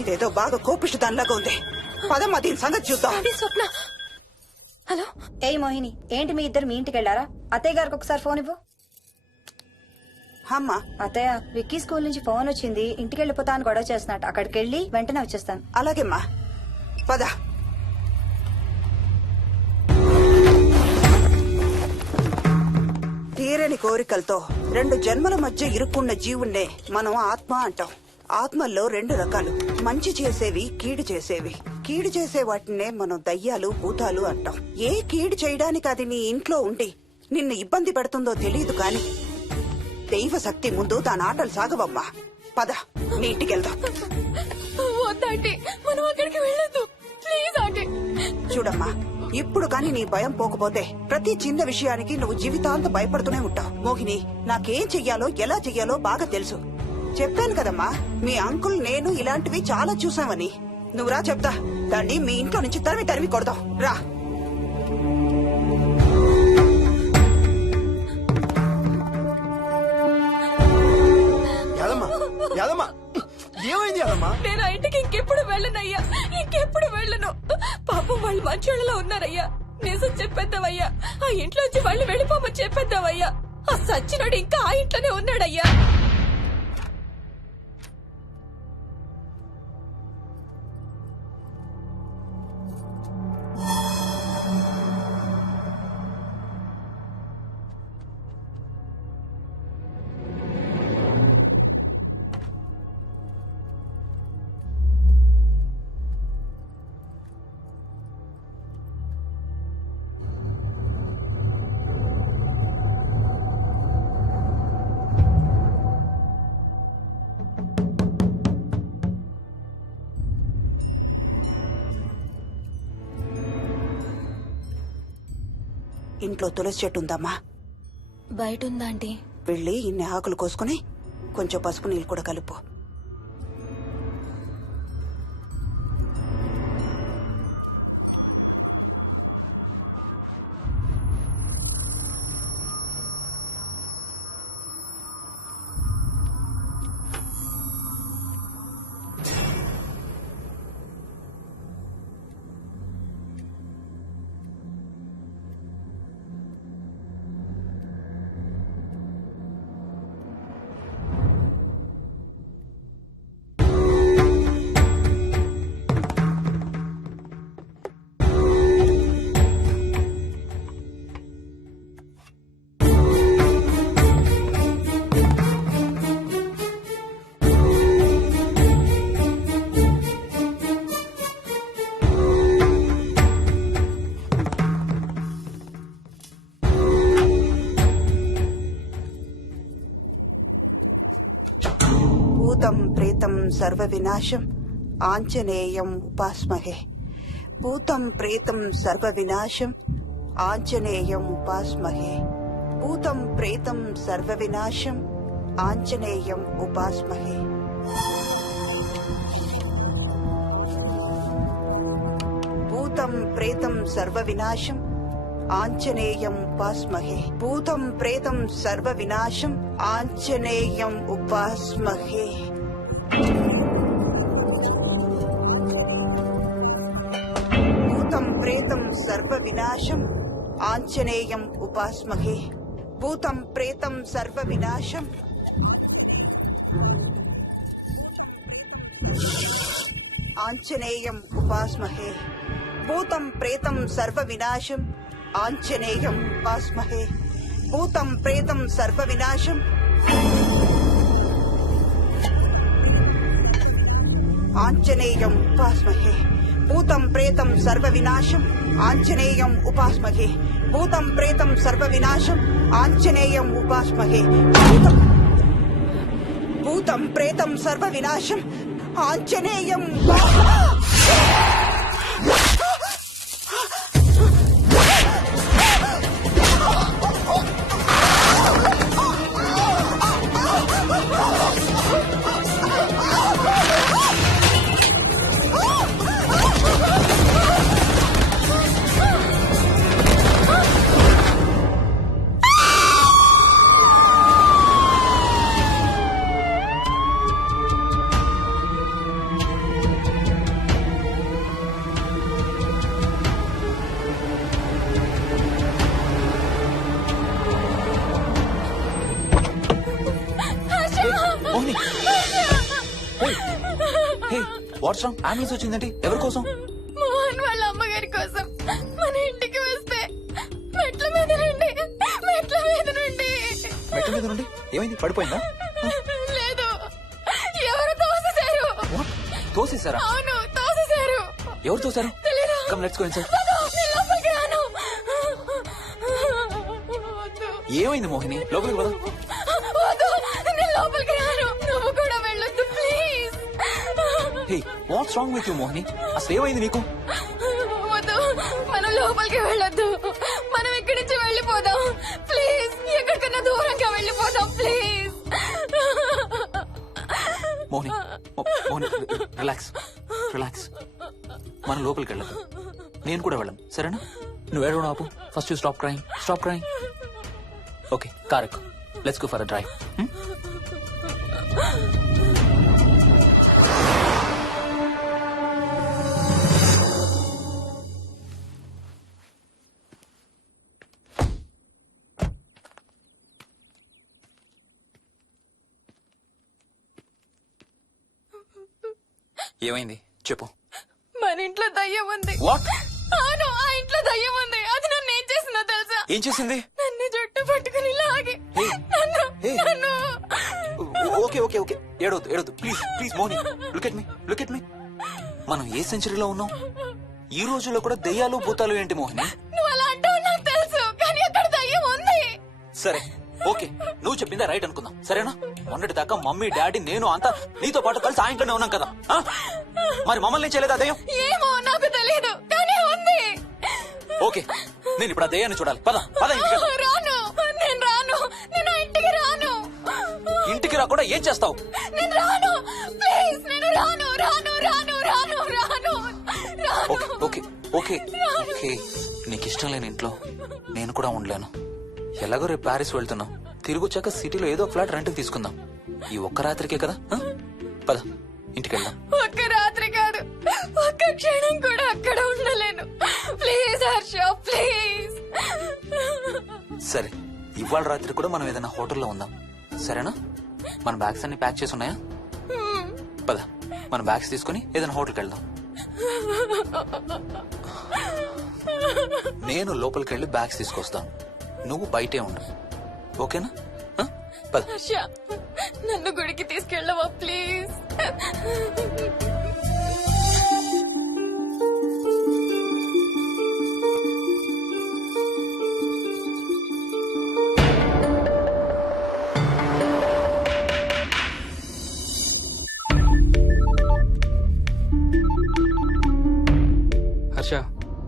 ఇదేదో బాగా కోపిష్టి దానిలాగా ఉంది. పదమ్మా దీని సంగతి చూద్దాం. స్వప్న. హలో. ఏయ్ మోహిని, ఏంటి మీ ఇద్దరు మీ ఇంటికి వెళ్లారా? అత్తయ్య గారికి ఒకసారి ఫోన్ ఇవ్వు. అమ్మా. అత్తయ్య, విక్కీ స్కూల్ నుంచి ఫోన్ వచ్చింది. ఇంటికి వెళ్ళిపోతా అని గొడవ చేస్తున్నట్టు. అక్కడికి వెళ్ళి వెంటనే వచ్చేస్తాను. అలాగేమ్మా, పద. తీరని కోరికలతో 2 జన్మల మధ్య ఇరుక్కున్న జీవుణ్ణే మనం ఆత్మ అంటాం. ఆత్మల్లో 2 రకాలు, మంచి చేసేవి, కీడు చేసేవి. కీడు చేసే వాటినే మనం దయ్యాలు, భూతాలు అంటాం. ఏ కీడు చేయడానికి అది నీ ఇంట్లో ఉండి నిన్ను ఇబ్బంది పెడుతుందో తెలియదు కాని దైవ శక్తి ముందు దాని ఆటలు సాగవమ్మా. పద నీ ఇంటికి వెళ్దాం. వద్దంటే మనం అక్కడికి వెళ్ళొద్దు. ప్లీజ్ అంటే. చూడమ్మా, ఇప్పుడు కాని నీ భయం పోకపోతే ప్రతి చిన్న విషయానికి నువ్వు జీవితాంతం భయపడుతూనే ఉంటావు. మోహిని, నాకేం చెయ్యాలో ఎలా చెయ్యాలో బాగా తెలుసు. చెప్పాను కదమ్మా, మీ అంకుల్ నేను ఇలాంటివి చాలా చూసామని. నువ్వు రా చెప్తా. దాన్ని మీ ఇంట్లో నుంచి తరిమి తరిమి కొడతాం. రా. ఏమైంది అదమ్మా? నేను ఆ ఇంటికి ఇంకెప్పుడు వెళ్ళనయ్యా, ఇంకెప్పుడు వెళ్ళను. పాపం వాళ్ళు మంచోళ్ళలో ఉన్నారయ్యా. నిజం చెప్పేద్దామయ్యా. ఆ ఇంట్లోంచి వాళ్ళు వెళ్ళిపోమని చెప్పేద్దామయ్యా. ఆ సచ్చినోడు ఇంకా ఆ ఇంట్లోనే ఉన్నాడయ్యా. ఇంట్లో తులసి చెట్టు ఉందమ్మా. బయట ఉందా ఆంటీ? వెళ్ళి ఇన్ని ఆకులు కోసుకుని కొంచెం పసుపు నీళ్ళు కూడా కలుపు. భూతం ప్రేతం సర్వ వినాశం ఆంజనేయం ఉపాస్మహే. భూతం ప్రేతం సర్వ వినాశం ఆంజనేయం ఉపాస్మహే. భూతం ప్రేతం సర్వ వినాశం ఆంజనేయం ఉపాస్మహే. భూతం ప్రేతం సర్వ వినాశం ఆంజనేయం ఉపాస్మహే. భూతం ప్రేతం సర్వ వినాశం ఆంజనేయం ఉపాస్మహే. భూతం ప్రేతం సర్వ వినాశం ఆంజనేయం ఉపాస్మహే. భూతం ప్రేతం సర్వ వినాశం ఆంజనేయం ఉపాస్మహే. భూతం ప్రేతం సర్వ వినాశం ఆంజనేయం ఉపాస్మహే. భూతం ప్రేతం సర్వ వినాశం ఆంజనేయం ఉపాస్మహే. భూతం ప్రేతం సర్వ వినాశం ఆంజనేయం ఉపాస్మహే. భూతం ప్రేతం సర్వ వినాశం ఆంజనేయం ఉపాస్మహే. భూతం ప్రేతం సర్వ వినాశం ఆంజనేయం. What's wrong? అంబులెన్స్ వచ్చిందండి. ఎవరి కోసం? మోహన్ వాళ్ళ అమ్మగారి కోసం. మన ఇంటికి వస్తే మెట్ల మీద నుండి మెట్ల మీద నుండి ఏమైంది? పడిపోయిందా? లేదు, ఎవరు తోసేశారు. తోసేశారా? అవును, తోసేశారు. ఎవరు తోసారు? తెలీదు. Come let's go inside. నేను లోపలికి రాను. ఏమైంది మోహిని? లోపలికి పద. వద్దు, నేను లోపలికి రాను. నువ్వు కూడా వెళ్ళొద్దు please. Hey, watts wrong with you Mohini? అసలు ఏమైంది నీకు? వద్దు, మనం లోపలికి వెళ్ళొద్దు. మనం ఇక్కడి నుంచి వెళ్ళిపోదాం ప్లీజ్. ఎక్కడికన్నా దూరంగా వెళ్ళిపోదాం please. Mohini, Mohini relax relax. మనం లోపలికి వెళ్ళదు. నేను కూడా వెళ్ళను, సరేనా? నువ్వు ఏడవడం ఆపు. First you stop crime. Stop crime. Okay, car ఎక్కు. Let's go for a drive. ఏమైంది చెప్పు. మన ఇంట్లో దయ్యం ఉంది. వాట్? అవును, ఆ ఇంట్లో దయ్యం ఉంది. అది నన్ను ఏం చేసిందో తెలుసా? ఏం చేసింది? నన్ను జుట్టు పట్టుకుని లాగి నన్ను. ఓకే ఓకే ఓకే, ఏడవద్దు ఏడవద్దు please please Mohini. Look at me, look at me. మనం ఏ సెంచరీలో ఉన్నాం? ఈ రోజుల్లో కూడా దెయ్యాలు భూతాలు ఏంటి మోహిని? నువ్వు అలా అంటావు నాకు తెలుసు, కానీ అక్కడ దయ్యం ఉంది. సరే ఓకే, నువ్వు చెప్పిందే రైట్ అనుకుందాం, సరేనా? మొన్నటి దాకా మమ్మీ డాడీ నేను అంతా నీతో పాటు కలిసి ఆ ఇంట్లోనే ఉన్నాం కదా. మరి మమ్మల్ని చేయలేదు ఆ దెయ్యం? ఏమో నాకు తెలియదు, కానీ ఉంది. ఓకే, నేను ఇప్పుడు ఆ దెయ్యాన్ని చూడాలి. పద పద ఇంటికి. రాను, నేను రాను. నేను ఆ ఇంటికి రాను. ఇంటికి రాకుండా ఏం చేస్తావు? నేను రాను ప్లీజ్. నేను రాను రాను రాను రాను రాను రాను. ఓకే ఓకే ఓకే ఓకే, నీకు ఇష్టం లేని ఇంట్లో నేను కూడా ఉండలేను. ఎలాగో రేపు ప్యారిస్ వెళ్తున్నాం. తిరిగి వచ్చాక సిటీలో ఏదో ఫ్లాట్ రెంట్కి తీసుకుందాం. ఈ ఒక్క రాత్రికే కదా. పద ఇంటికి వెళ్దాం. ఒక్క రాత్రి కాదు, ఒక్క క్షణం కూడా అక్కడ ఉండలేను. Please Harsha, please. సరే, ఇవాళ రాత్రి కూడా మనం ఏదైనా హోటల్లో ఉందాం, సరేనా? మన బ్యాగ్స్ అన్ని ప్యాక్ చేసి ఉన్నాయా? పద మన బ్యాగ్స్ తీసుకుని ఏదైనా హోటల్కి వెళ్దాం. నేను లోపలికి వెళ్ళి బ్యాగ్స్ తీసుకొస్తాను, నువ్వు బయటే ఉండు, ఓకేనా? పద. హర్ష, నన్ను గుడికి తీసుకెళ్ళవా ప్లీజ్?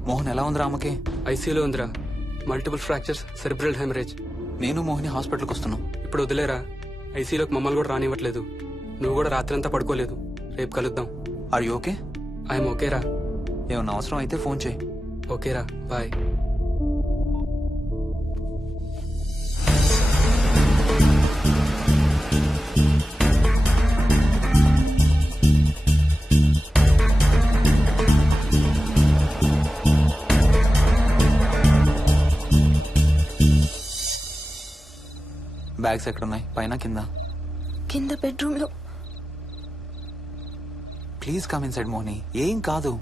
మోహన్ ఎలా ఉందిరా అమ్మకి? ఐసీయూలో ఉందిరా. Multiple fractures, cerebral haemorrhage. నేను మోహిని హాస్పిటల్కి వస్తున్నాం. ఇప్పుడు వదిలేరా, ఐసీయూలోకి మమ్మల్ని కూడా రానివ్వట్లేదు. నువ్వు కూడా రాత్రంతా పడుకోలేదు. రేపు కలుద్దాం. Are you okay? ఐఎమ్ ఓకేరా. ఏమన్నా అవసరం అయితే ఫోన్ చేయి. ఓకేరా, బాయ్. బ్యాగ్స్ ఎక్కడున్నాయి? పైన కింద? కింద బెడ్రూమ్ లో. Please come inside Mohini. ఏం కాదు.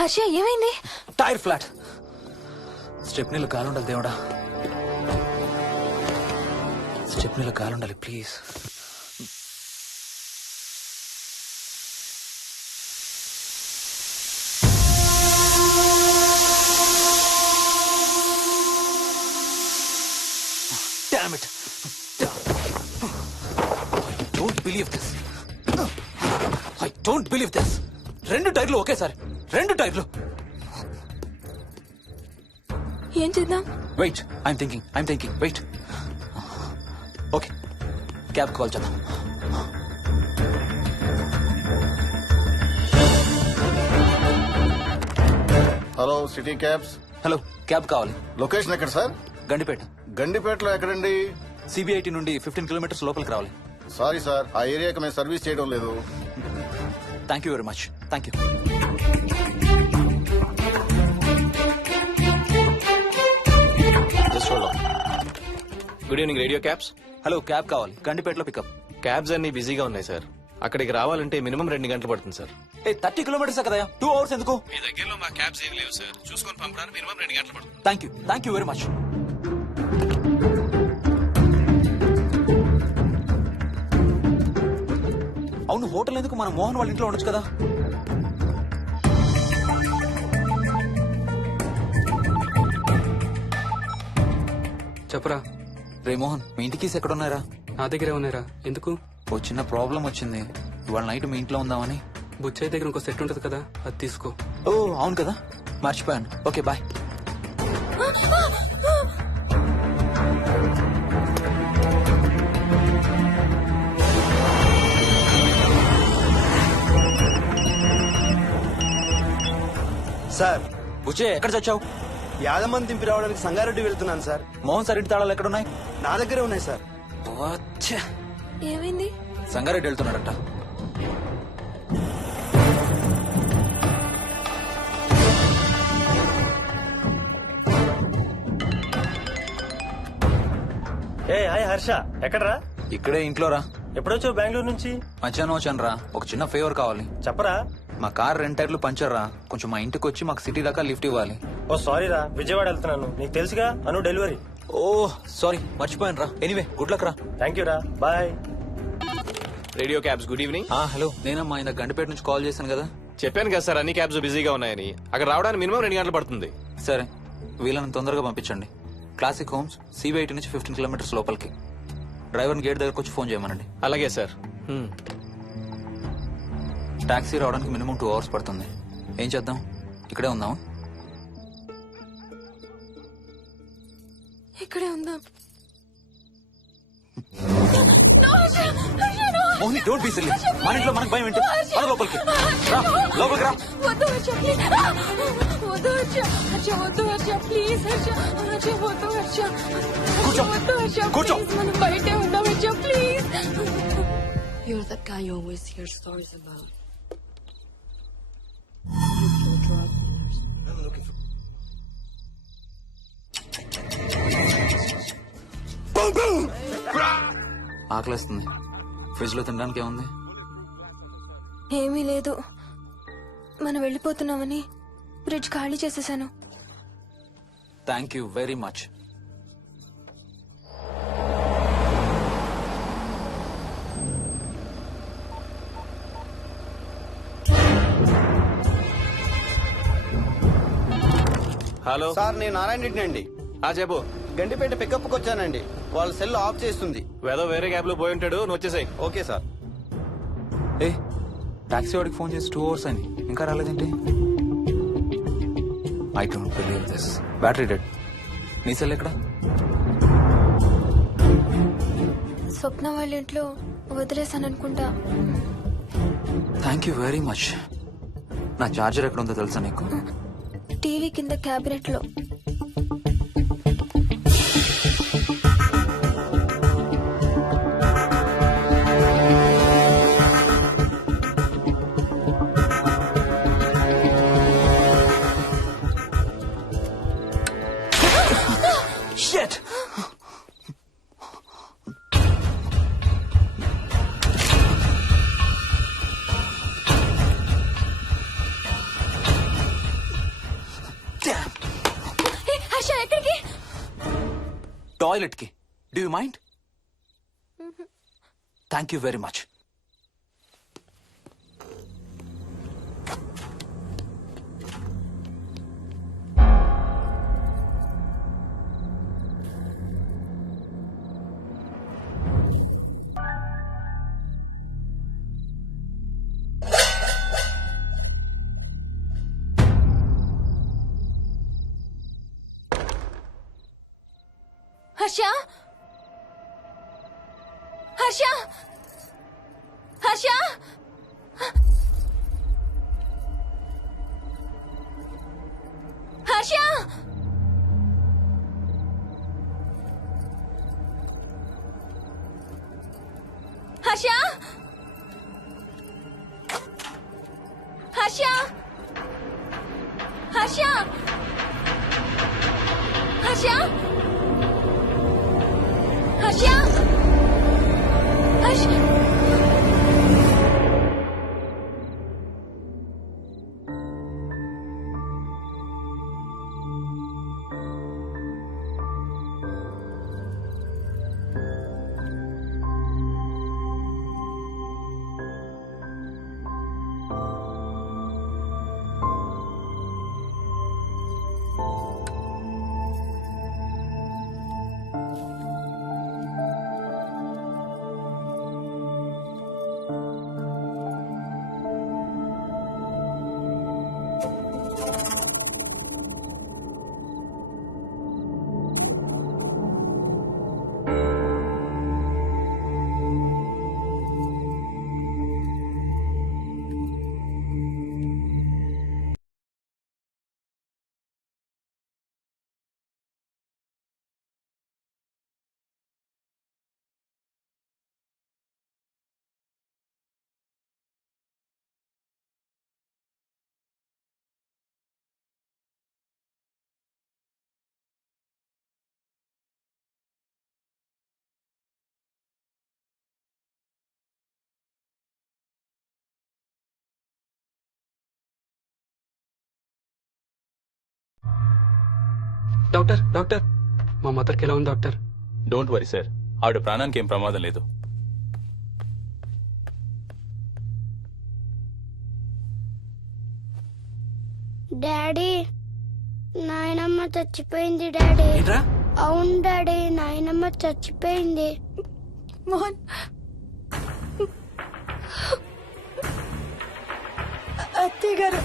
హర్ష, ఏమైంది? Tyre flat. స్టెప్నీలో కాలుండాలి దేవుడా. స్టెప్నీలో కాలుండాలి please. Damn it. I don't believe this. 2 టైర్లు ఒకేసారి. 2 టైర్లు. ఏం చేద్దాం? Wait, I'm thinking. Wait. Okay, cab call చేద్దాం. Hello, city cabs. Hello, cab కావాలి. లొకేషన్ ఎక్కడ సార్? గండిపేట. గండిపేటలో ఎక్కడండి? సిబిఐటి నుండి 15 కిలోమీటర్స్ లోపలికి రావాలి. సారీ సార్, ఆ ఏరియాకి మేము సర్వీస్ చేయడం లేదు. Thank you very much. Thank you. Good evening radio cabs. Hello, cab కావాలి. గండిపేటలో పికప్. క్యాబ్స్ అన్ని బిజీగా ఉన్నాయి సార్. అక్కడికి రావాలంటే మినిమం 2 గంటలు పడుతుంది సార్. 30 కిలోమీటర్స్ కదా, 2 అవర్స్ ఎందుకు? మీ దగ్గరలో మా క్యాబ్స్ ఏం లేవు సార్. చూసుకొని పంపడానికి మినిమం 2 గంటలు పడుతుంది. Thank you very much. అవును, హోటల్ ఎందుకు? మన మోహన్ వాళ్ళ ఇంట్లో ఉండొచ్చు కదా. చెప్పరా. రే మోహన్, మీ ఇంటి కీస్ ఎక్కడ ఉన్నారా? నా దగ్గరే ఉన్నారా. ఎందుకు? ఓ చిన్న ప్రాబ్లం వచ్చింది. ఇవాళ నైట్ మీ ఇంట్లో ఉందామని. బుచ్చయ్య దగ్గర ఇంకో సెట్ ఉంటది కదా, అది తీసుకో. ఓ అవును కదా, మర్చిపోయాను. Okay bye. సార్, బుచ్చయ్య ఎక్కడ చచ్చావు? యాదమ్మని దింపి రావడానికి సంగారెడ్డి వెళ్తున్నాను సార్. మోహన్ సార్ ఇంటి తాళాలు ఎక్కడున్నాయి? నా దగ్గరే ఉన్నాయి సార్. ఏమైంది? సంగారెడ్డి వెళ్తున్నాడంట. హాయ్ హర్ష, ఎక్కడరా? ఇక్కడే ఇంట్లో రా. ఎప్పుడొచ్చావు బెంగళూరు నుంచి? మధ్యాహ్నం వచ్చాను రా. ఒక చిన్న ఫేవర్ కావాలి. చెప్పరా. మా కార్ 2 టైర్లు పంచర్ రా. కొంచెం మా ఇంటికి వచ్చి మాకు సిటీ దాకా లిఫ్ట్ ఇవ్వాలి. ఓ సారీ రా, విజయవాడ వెళ్తున్నాను. నీకు తెలుసుగా, అను డెలివరీ. ఓ సారీ, మర్చిపోయాను రా. ఎనీవే, గుడ్ లక్ రా. థ్యాంక్ యూ రా, bye. Radio cabs, good evening. Hello, నేనమ్మా ఇంత గండిపేట నుంచి కాల్ చేశాను కదా. చెప్పాను కదా సార్, అన్ని క్యాబ్స్ బిజీగా ఉన్నాయని. అక్కడ రావడానికి మినిమం 2 గంటలు పడుతుంది. సరే, వీళ్ళని తొందరగా పంపించండి. క్లాసిక్ హోమ్స్, సిబిఐటి నుంచి 15 కిలోమీటర్స్ లోపలికి. డ్రైవర్ని గేట్ దగ్గరకు వచ్చి ఫోన్ చేయమనండి. అలాగే సార్. టాక్సీ రావడానికి మినిమం 2 అవర్స్ పడుతుంది. ఏం చేద్దాం? ఇక్కడే ఉందాం. ఇక్కడే ఉందాం. Mohini don't be silly. మన ఇంట్లో మనకు భయం ఏంటి? మన లోపలికి రా, లోపలికి రా. వద్దు హర్ష ప్లీజ్ వద్దు హర్ష హర్ష వద్దు హర్ష ప్లీజ్ హర్ష హర్ష వద్దు హర్ష కూర్చో. వద్దు హర్ష కూర్చో. ప్లీజ్ మనం బయటే ఉందాం Harsha please. You're the guy you always hear stories about. ఆకలిస్తుంది. ఫ్రిడ్జ్ లో తినడానికి ఏముంది? ఏమీ లేదు. మనం వెళ్ళిపోతున్నామని ఫ్రిడ్జ్ ఖాళీ చేసేసాను. Thank you very much. Hello sir నేను నారాయణ రెడ్డి అండి. చెప్పు. గండిపేట పికప్ కి వచ్చానండి. వాళ్ళ సెల్ ఆఫ్ చేస్తుంది. వేదో వేరే క్యాబ్ లో పోయి ఉంటాడు, నువ్వు వచ్చేసాయి. Okay sir. ఏ టాక్సీ వాడికి ఫోన్ చేసి 2 hours అని ఇంకా రాలేదేంటి? I don't believe this. Battery dead. నీ సెల్ ఎక్కడ? స్వప్న వాళ్ళ ఇంట్లో వదిలేసాను అనుకుంటా. Thank you very much. నా చార్జర్ ఎక్కడ ఉందో తెలుసా నీకు? టీవీ కింద క్యాబినెట్ లో. Shit! హర్ష ఎక్కడికి? టాయిలెట్ కి. Do you mind? Thank you very much. Harsha Harsha Harsha Harsha Harsha Harsha Harsha Harsha Harsha Harsha doctor doctor మా మదర్కి ఎలా ఉంది డాక్టర్? డోంట్ వరీ సార్, ఆవిడ ప్రాణానికి ఏం ప్రమాదం లేదు. డాడీ నాయనమ్మ చచ్చిపోయింది డాడీ. అవును డాడీ, నాయనమ్మ చచ్చిపోయింది. మోహన్ అత్తయ్య గారు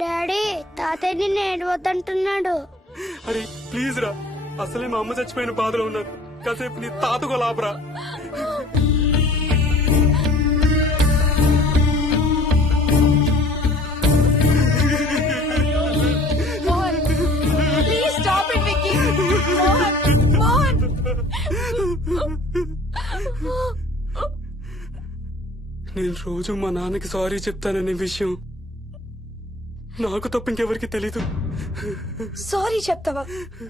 డాడీ తాతయ్య నిన్ను ఏడవద్దంటున్నాడు. అరే ప్లీజ్ రా, అసలే మా అమ్మ చచ్చిపోయిన బాధలో ఉన్నాను. కాసేపు నీ తాతకు లాపరా. నేను రోజు మా నాన్నకి సారీ చెప్తాననే విషయం నాకు తప్ప ఇంకెవరికి తెలీదు. సారీ చెప్తావా?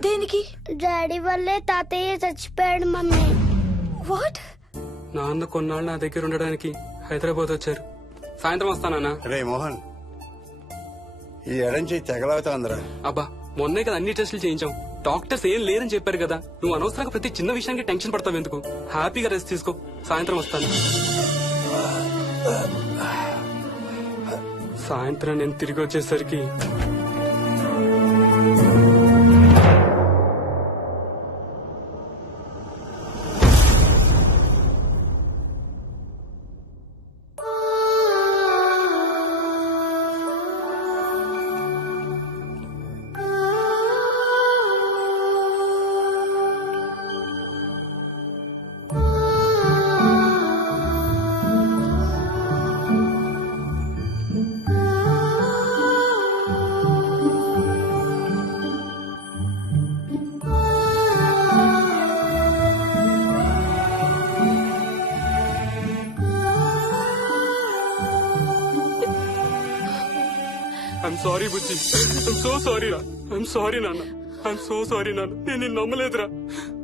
దేనికి? డాడీ వల్లే తాతయ్య చచ్చిపోయాడు మమ్మీ. వాట్? నాన్న కొన్నాళ్ళు నా దగ్గర ఉండడానికి హైదరాబాద్ వచ్చారు. సాయంత్రం వస్తానా? రే మోహన్, ఈ ఎడం చేయి తెగలవుతాందిరా. అబ్బా మొన్నే కదా అన్ని టెస్టులు చేయించాం. డాక్టర్స్ ఏం లేరని చెప్పారు కదా. నువ్వు అనవసరంగా ప్రతి చిన్న విషయానికి టెన్షన్ పడతావు ఎందుకు? హ్యాపీగా రెస్ట్ తీసుకో. సాయంత్రం వస్తాను. సాయంత్రం నేను తిరిగి వచ్చేసరికి I'm sorry Bujji. I'm so sorry రా. ఐఎమ్ సారీ నాన్న. ఐఎమ్ సో సారీ నాన్న. నేను నిన్ను నమ్మలేదురా.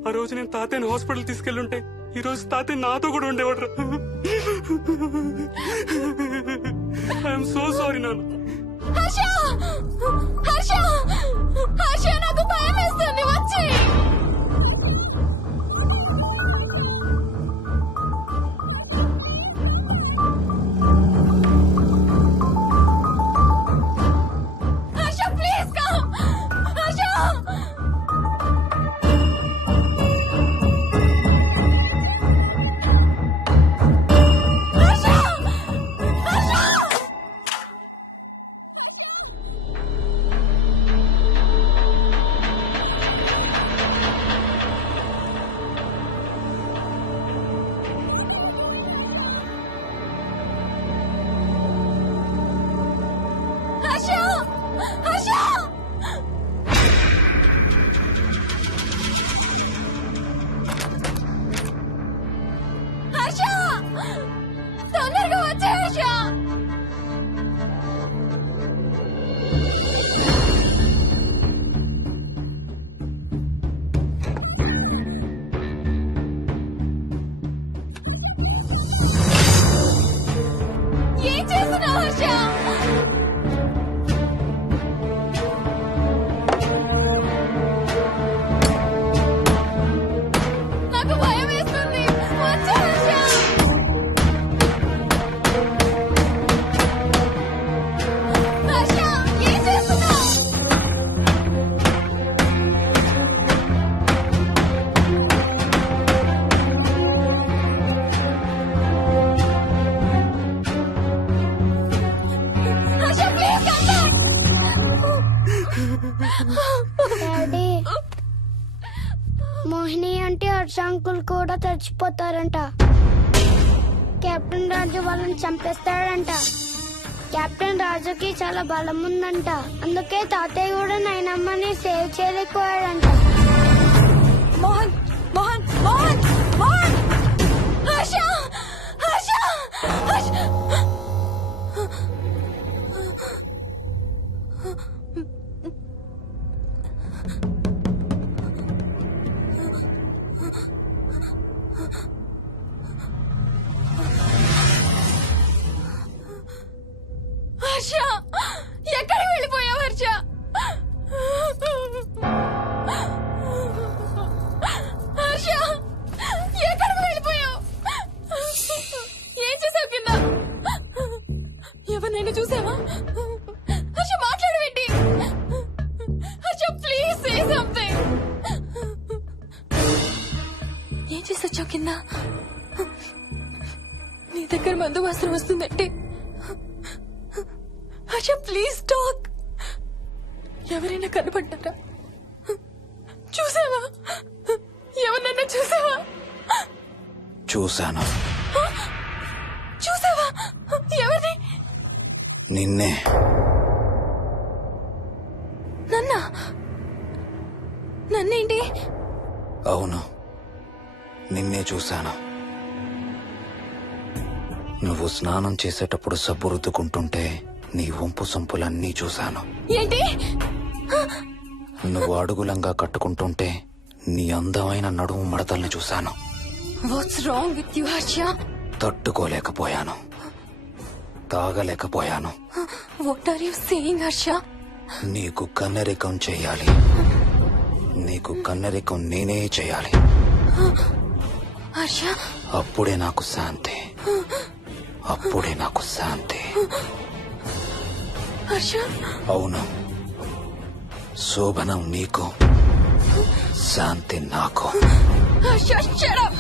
ఆ రోజు నేను తాతయ్యని హాస్పిటల్ తీసుకెళ్ళుంటే ఈ రోజు తాతయ్య నాతో కూడా ఉండేవాడు రా. ఐఎమ్ సో సారీ నాన్న. నాకు భయం వేస్తుంది. వచ్చి తొందరగా వచ్చే హర్ష. ఏం చేస్తున్నావు హర్ష? నాకు భయం వేస్తుంది. వచ్చే హర్ష. హర్ష ఏం చేస్తున్నావు? హర్ష ప్లీజ్ డాడీ మోహిని అంటే హర్ష అంకుల్ కూడా చచ్చిపోతారంట. కెప్టెన్ రాజు వాళ్ళని చంపేస్తాడంట. కెప్టెన్ రాజుకి చాలా బలం ఉందంట. అందుకే తాతయ్య కూడా నాయనమ్మని సేవ్ చేయలేకపోయాడంట. మోహన్ మోహన్ మోహన్ మోహన్. హర్ష హర్ష హర్ష. హర్ష ఎక్కడికి వెళ్ళిపోయావు హర్ష? హర్ష ఎక్కడికి వెళ్ళిపోయావు? ఏం చేసావు కింద? ఎవరినైనా చూసావా? హర్ష మాట్లాడవేంటి? Harsha please say something. ఏం చేసొచ్చావు కింద? నీ దగ్గర మందు వాసన వస్తుందంటే హర్ష ప్లీజ్ టాక్. ఎవరైనా కనపడ్డారా? చూసావా? ఎవరన్నా చూసావా? చూశాను. చూసావా? ఎవరిని? నిన్నే. నన్నేంటి? అవును, నిన్నే చూశాను. నువ్వు స్నానం చేసేటప్పుడు సబ్బు రుద్దుకుంటుంటే నీ వంపు సొంపులన్నీ చూశాను. ఏంటి? నువ్వు అడుగులంగా కట్టుకుంటుంటే నీ అందమైన నడుము మడతల్ని చూశాను. What's wrong with you Harsha? తట్టుకోలేకపోయాను, తాగలేకపోయాను. What are you saying Harsha? నీకు కన్నరికం చెయ్యాలి. నీకు కన్నరికం నేనే చేయాలి. హర్ష, అప్పుడే నాకు శాంతి. అప్పుడే నాకు శాంతి. హర్ష, అవును, శోభనం నీకు, శాంతి నాకు. Harsha, shut up!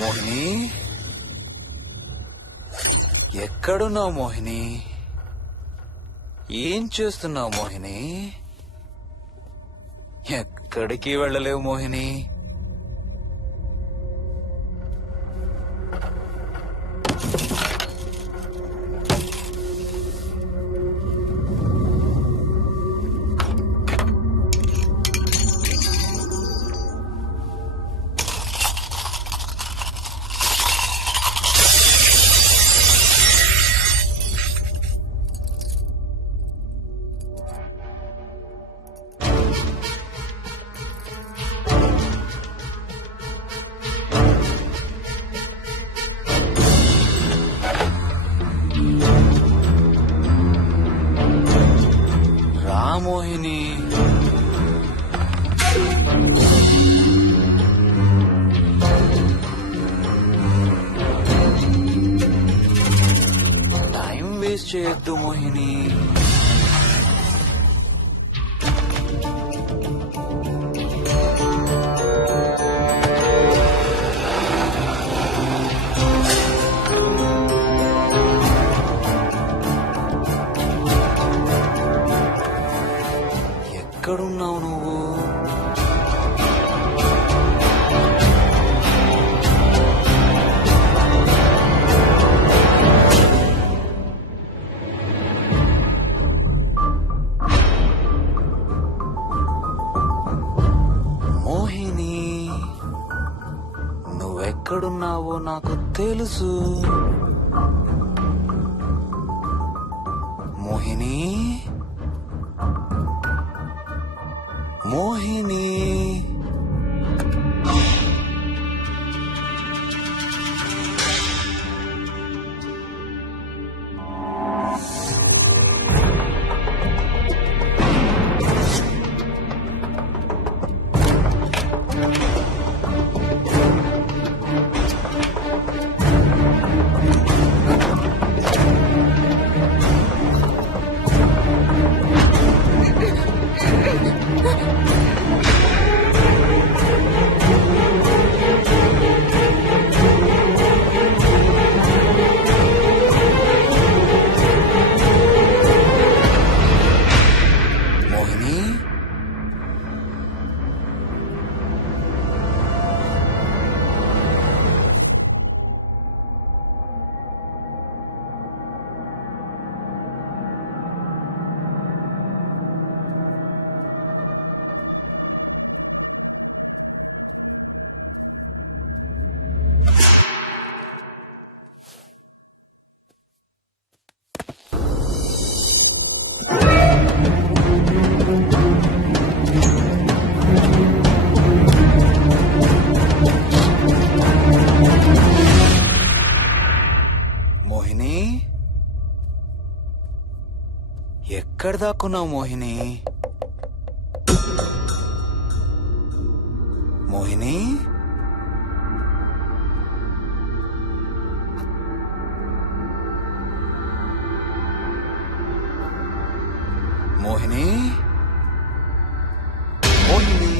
మోహిని, ఎక్కడున్నావు మోహిని? ఏం చేస్తున్నావు మోహిని? ఎక్కడికి వెళ్ళలేవు మోహిని. మోహిని, టైం వేస్ట్ చేయొద్దు మోహిని. ఎక్కడున్నావు నువ్వు? మోహిని, నువ్వెక్కడున్నావో నాకు తెలుసు. మోహిని, మోహిని, మోహిని, ఎక్కడ దాక్కున్నావు మోహిని? మోహిని మోహిని మోహిని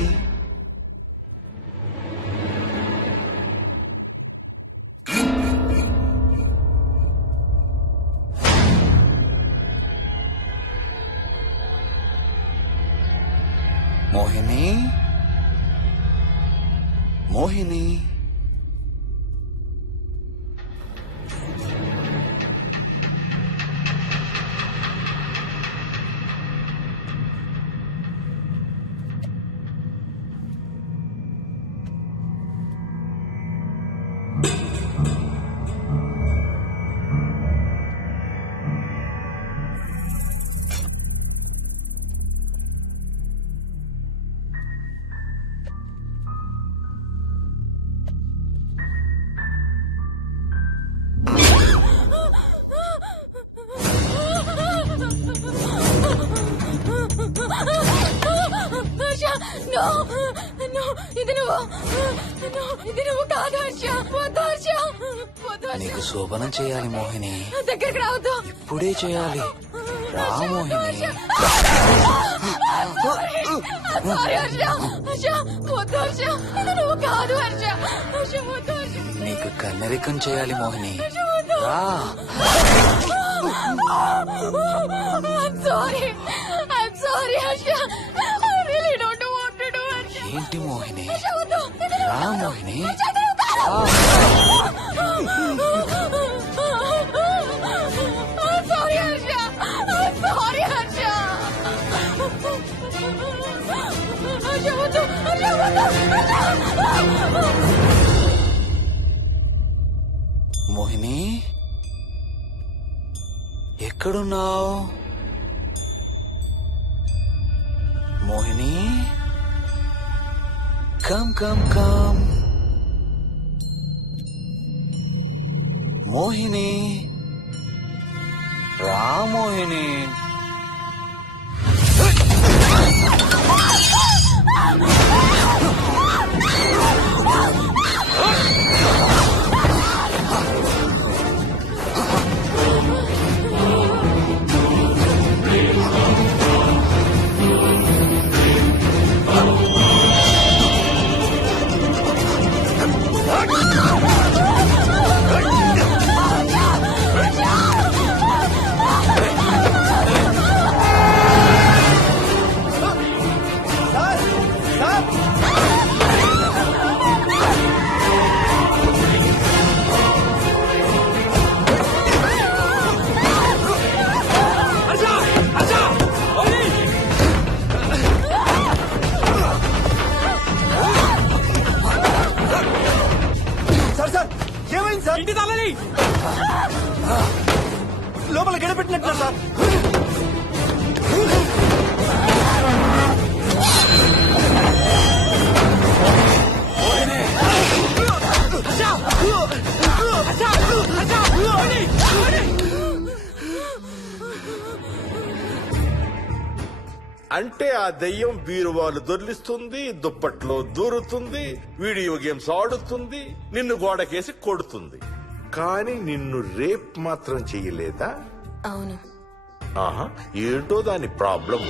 మోహిని మోహిని నీకు శోభనం చేయాలి మోహిని. దగ్గరికి రావద్దు. ఇప్పుడే చేయాలి. రా మోహిని. నీకు కన్నరికం చేయాలి మోహిని. రా. ఏంటి మోహిని? రా మోహిని. మోహిని ఎక్కడున్నావు? Mohini come come come. Mohini రా మోహిని. లోపల గడపెట్టినట్టు సార్. అంటే ఆ దెయ్యం బీరువాలు దొర్లిస్తుంది, దుప్పట్లో దూరుతుంది, వీడియో గేమ్స్ ఆడుతుంది, నిన్ను గోడకేసి కొడుతుంది. కానీ నిన్ను రేప్ మాత్రం చెయ్యలేదా? అవును. ఆహా, ఏంటో దాని ప్రాబ్లం.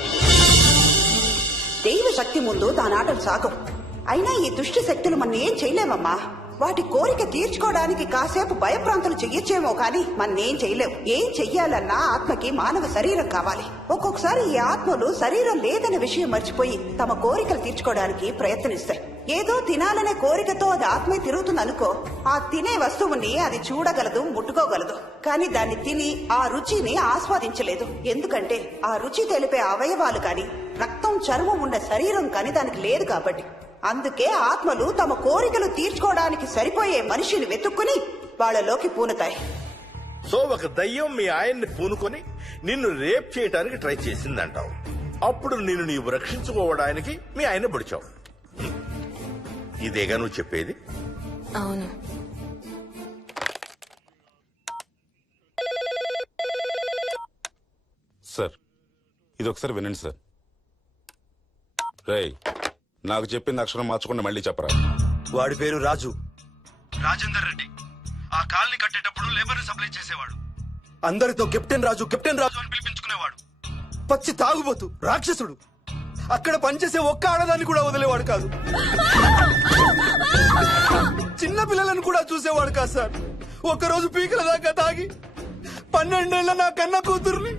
దైవ శక్తి ముందు దానాటలు సాగం. అయినా ఈ దుష్ట శక్తులు మన ఏం చేయలేమమ్మా. వాటి కోరిక తీర్చుకోవడానికి కాసేపు భయప్రాంతులు చెయ్యొచ్చేమో కానీ మన్నేం చేయలేవు. ఏం చెయ్యాలన్నా ఆత్మకి మానవ శరీరం కావాలి. ఒక్కొక్కసారి ఈ ఆత్మలు శరీరం లేదనే విషయం మర్చిపోయి తమ కోరికలు తీర్చుకోవడానికి ప్రయత్నిస్తాయి. ఏదో తినాలనే కోరికతో అది ఆత్మే తిరుగుతుంది అనుకో, ఆ తినే వస్తువుని అది చూడగలదు, ముట్టుకోగలదు. కానీ దాన్ని తిని ఆ రుచిని ఆస్వాదించలేదు. ఎందుకంటే ఆ రుచి తెలిపే అవయవాలు కాని రక్తం చర్మం ఉన్న శరీరం కాని దానికి లేదు కాబట్టి. అందుకే ఆత్మలు తమ కోరికలు తీర్చుకోవడానికి సరిపోయే మనిషిని వెతుక్కుని వాళ్ళలోకి పూనుతాయి. సో ఒక దయ్యం మీ ఆయన్ని పూనుకొని నిన్ను రేప్ చేయడానికి ట్రై చేసిందంటావు. అప్పుడు నిన్ను నీవు రక్షించుకోవడానికి మీ ఆయన పొడిచావు. ఇదేగా నువ్వు చెప్పేది? అవును. సార్ ఇది ఒకసారి వినండి సార్. రేయ్, నాకు చెప్పింది అక్షరం మార్చకుండా మళ్ళీ చెప్పరా. వాడి పేరు రాజు, రాజేందర్ రెడ్డి. ఆ కాలనీ కట్టేటప్పుడు లేబర్ సప్లై చేసేవాడు. అందరితో కెప్టెన్ రాజు అని పిలిపించుకునేవాడు. పచ్చి తాగుబోతు, రాక్షసుడు. అక్కడ పనిచేసే ఒక్క ఆడదాన్ని కూడా వదిలేవాడు కాదు. చిన్న పిల్లలను కూడా చూసేవాడు కాదు సార్. ఒక్కరోజు పీకల దాకా తాగి 12 ఏళ్ల నా కన్న కూతుర్ని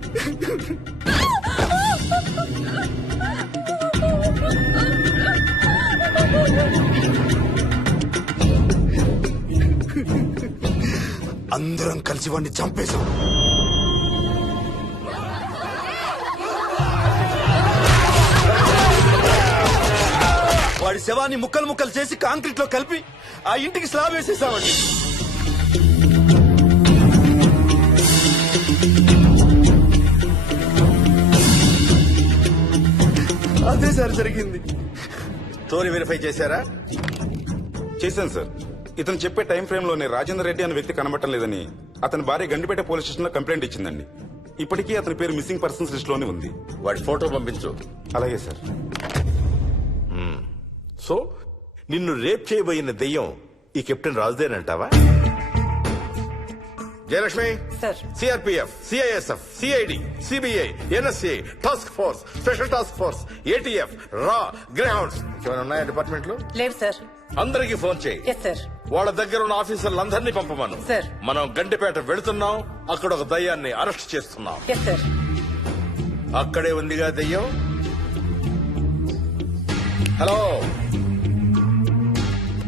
అందరం కలిసి వాడిని చంపేశాం. వాడి శవాన్ని ముక్కలు ముక్కలు చేసి కాంక్రీట్ లో కలిపి ఆ ఇంటికి స్లాబ్ వేసేసామండి. అదే సార్ జరిగింది. స్టోరీ వెరిఫై చేశారా? చేశాను సార్. ఇతను చెప్పే టైం ఫ్రేమ్ లోనే రాజేందర్ రెడ్డి అనే వ్యక్తి కనబడటం లేదని అతని భార్య గండిపేట పోలీస్ స్టేషన్ లో కంప్లైంట్ ఇచ్చిందండి. ఇప్పటికీ అతని పేరు మిస్సింగ్ పర్సన్స్ లిస్ట్ లోనే ఉంది. వాడి ఫోటో పంపించు. అలాగే సార్. సో నిన్ను రేప్ చేయబోయిన దెయ్యం ఈ కెప్టెన్ రాజుదేనంటావా? Jayalakshmi, CRPF, CISF, CID, CBI, NSA, task force, special task force, ATF, రా, గ్రౌండ్స్ ఏమైనా ఉన్నాయా డిపార్ట్మెంట్ లో? లేదు సార్. అందరికీ ఫోన్ చేయి. Yes sir. వాళ్ళ దగ్గర ఉన్న ఆఫీసర్లందరినీ పంపమను. సార్. మనం గండిపేట వెళుతున్నాం. అక్కడ ఒక దయ్యాన్ని అరెస్ట్ చేస్తున్నాం. Yes sir. అక్కడే ఉందిగా దయ్యం. హలో,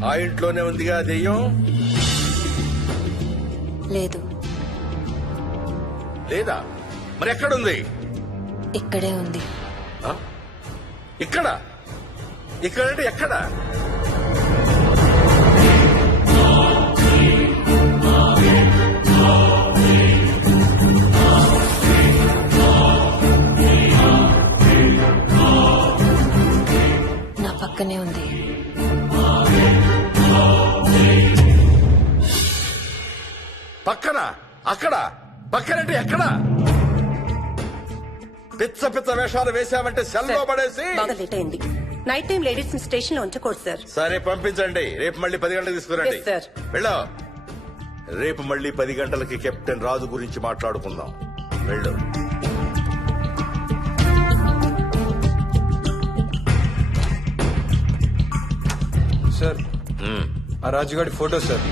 ఆ ఇంట్లోనే ఉందిగా దెయ్యం? లేదు. లేదా? మరి ఎక్కడుంది? ఇక్కడే ఉంది. ఇక్కడ? ఇక్కడంటే ఎక్కడ? నా పక్కనే ఉంది. పక్కన? అక్కడ? పక్కనంటే ఎక్కడ? పిచ్చ పిచ్చ వేషాలు వేశామంటే సెల్లో పడేసి. బాగా లేట్ అయింది. నైట్ టైం లేడీస్ స్టేషన్ లో ఉంచకూడదు సార్. సరే పంపించండి. రేపు మళ్ళీ 10 గంటలకు తీసుకురండి. Yes, sir. వెళ్ళు. రేపు మళ్ళీ 10 గంటలకి కెప్టెన్ రాజు గురించి మాట్లాడుకుందాం. వెళ్ళు. సార్, ఆ రాజుగాడి ఫోటో సార్.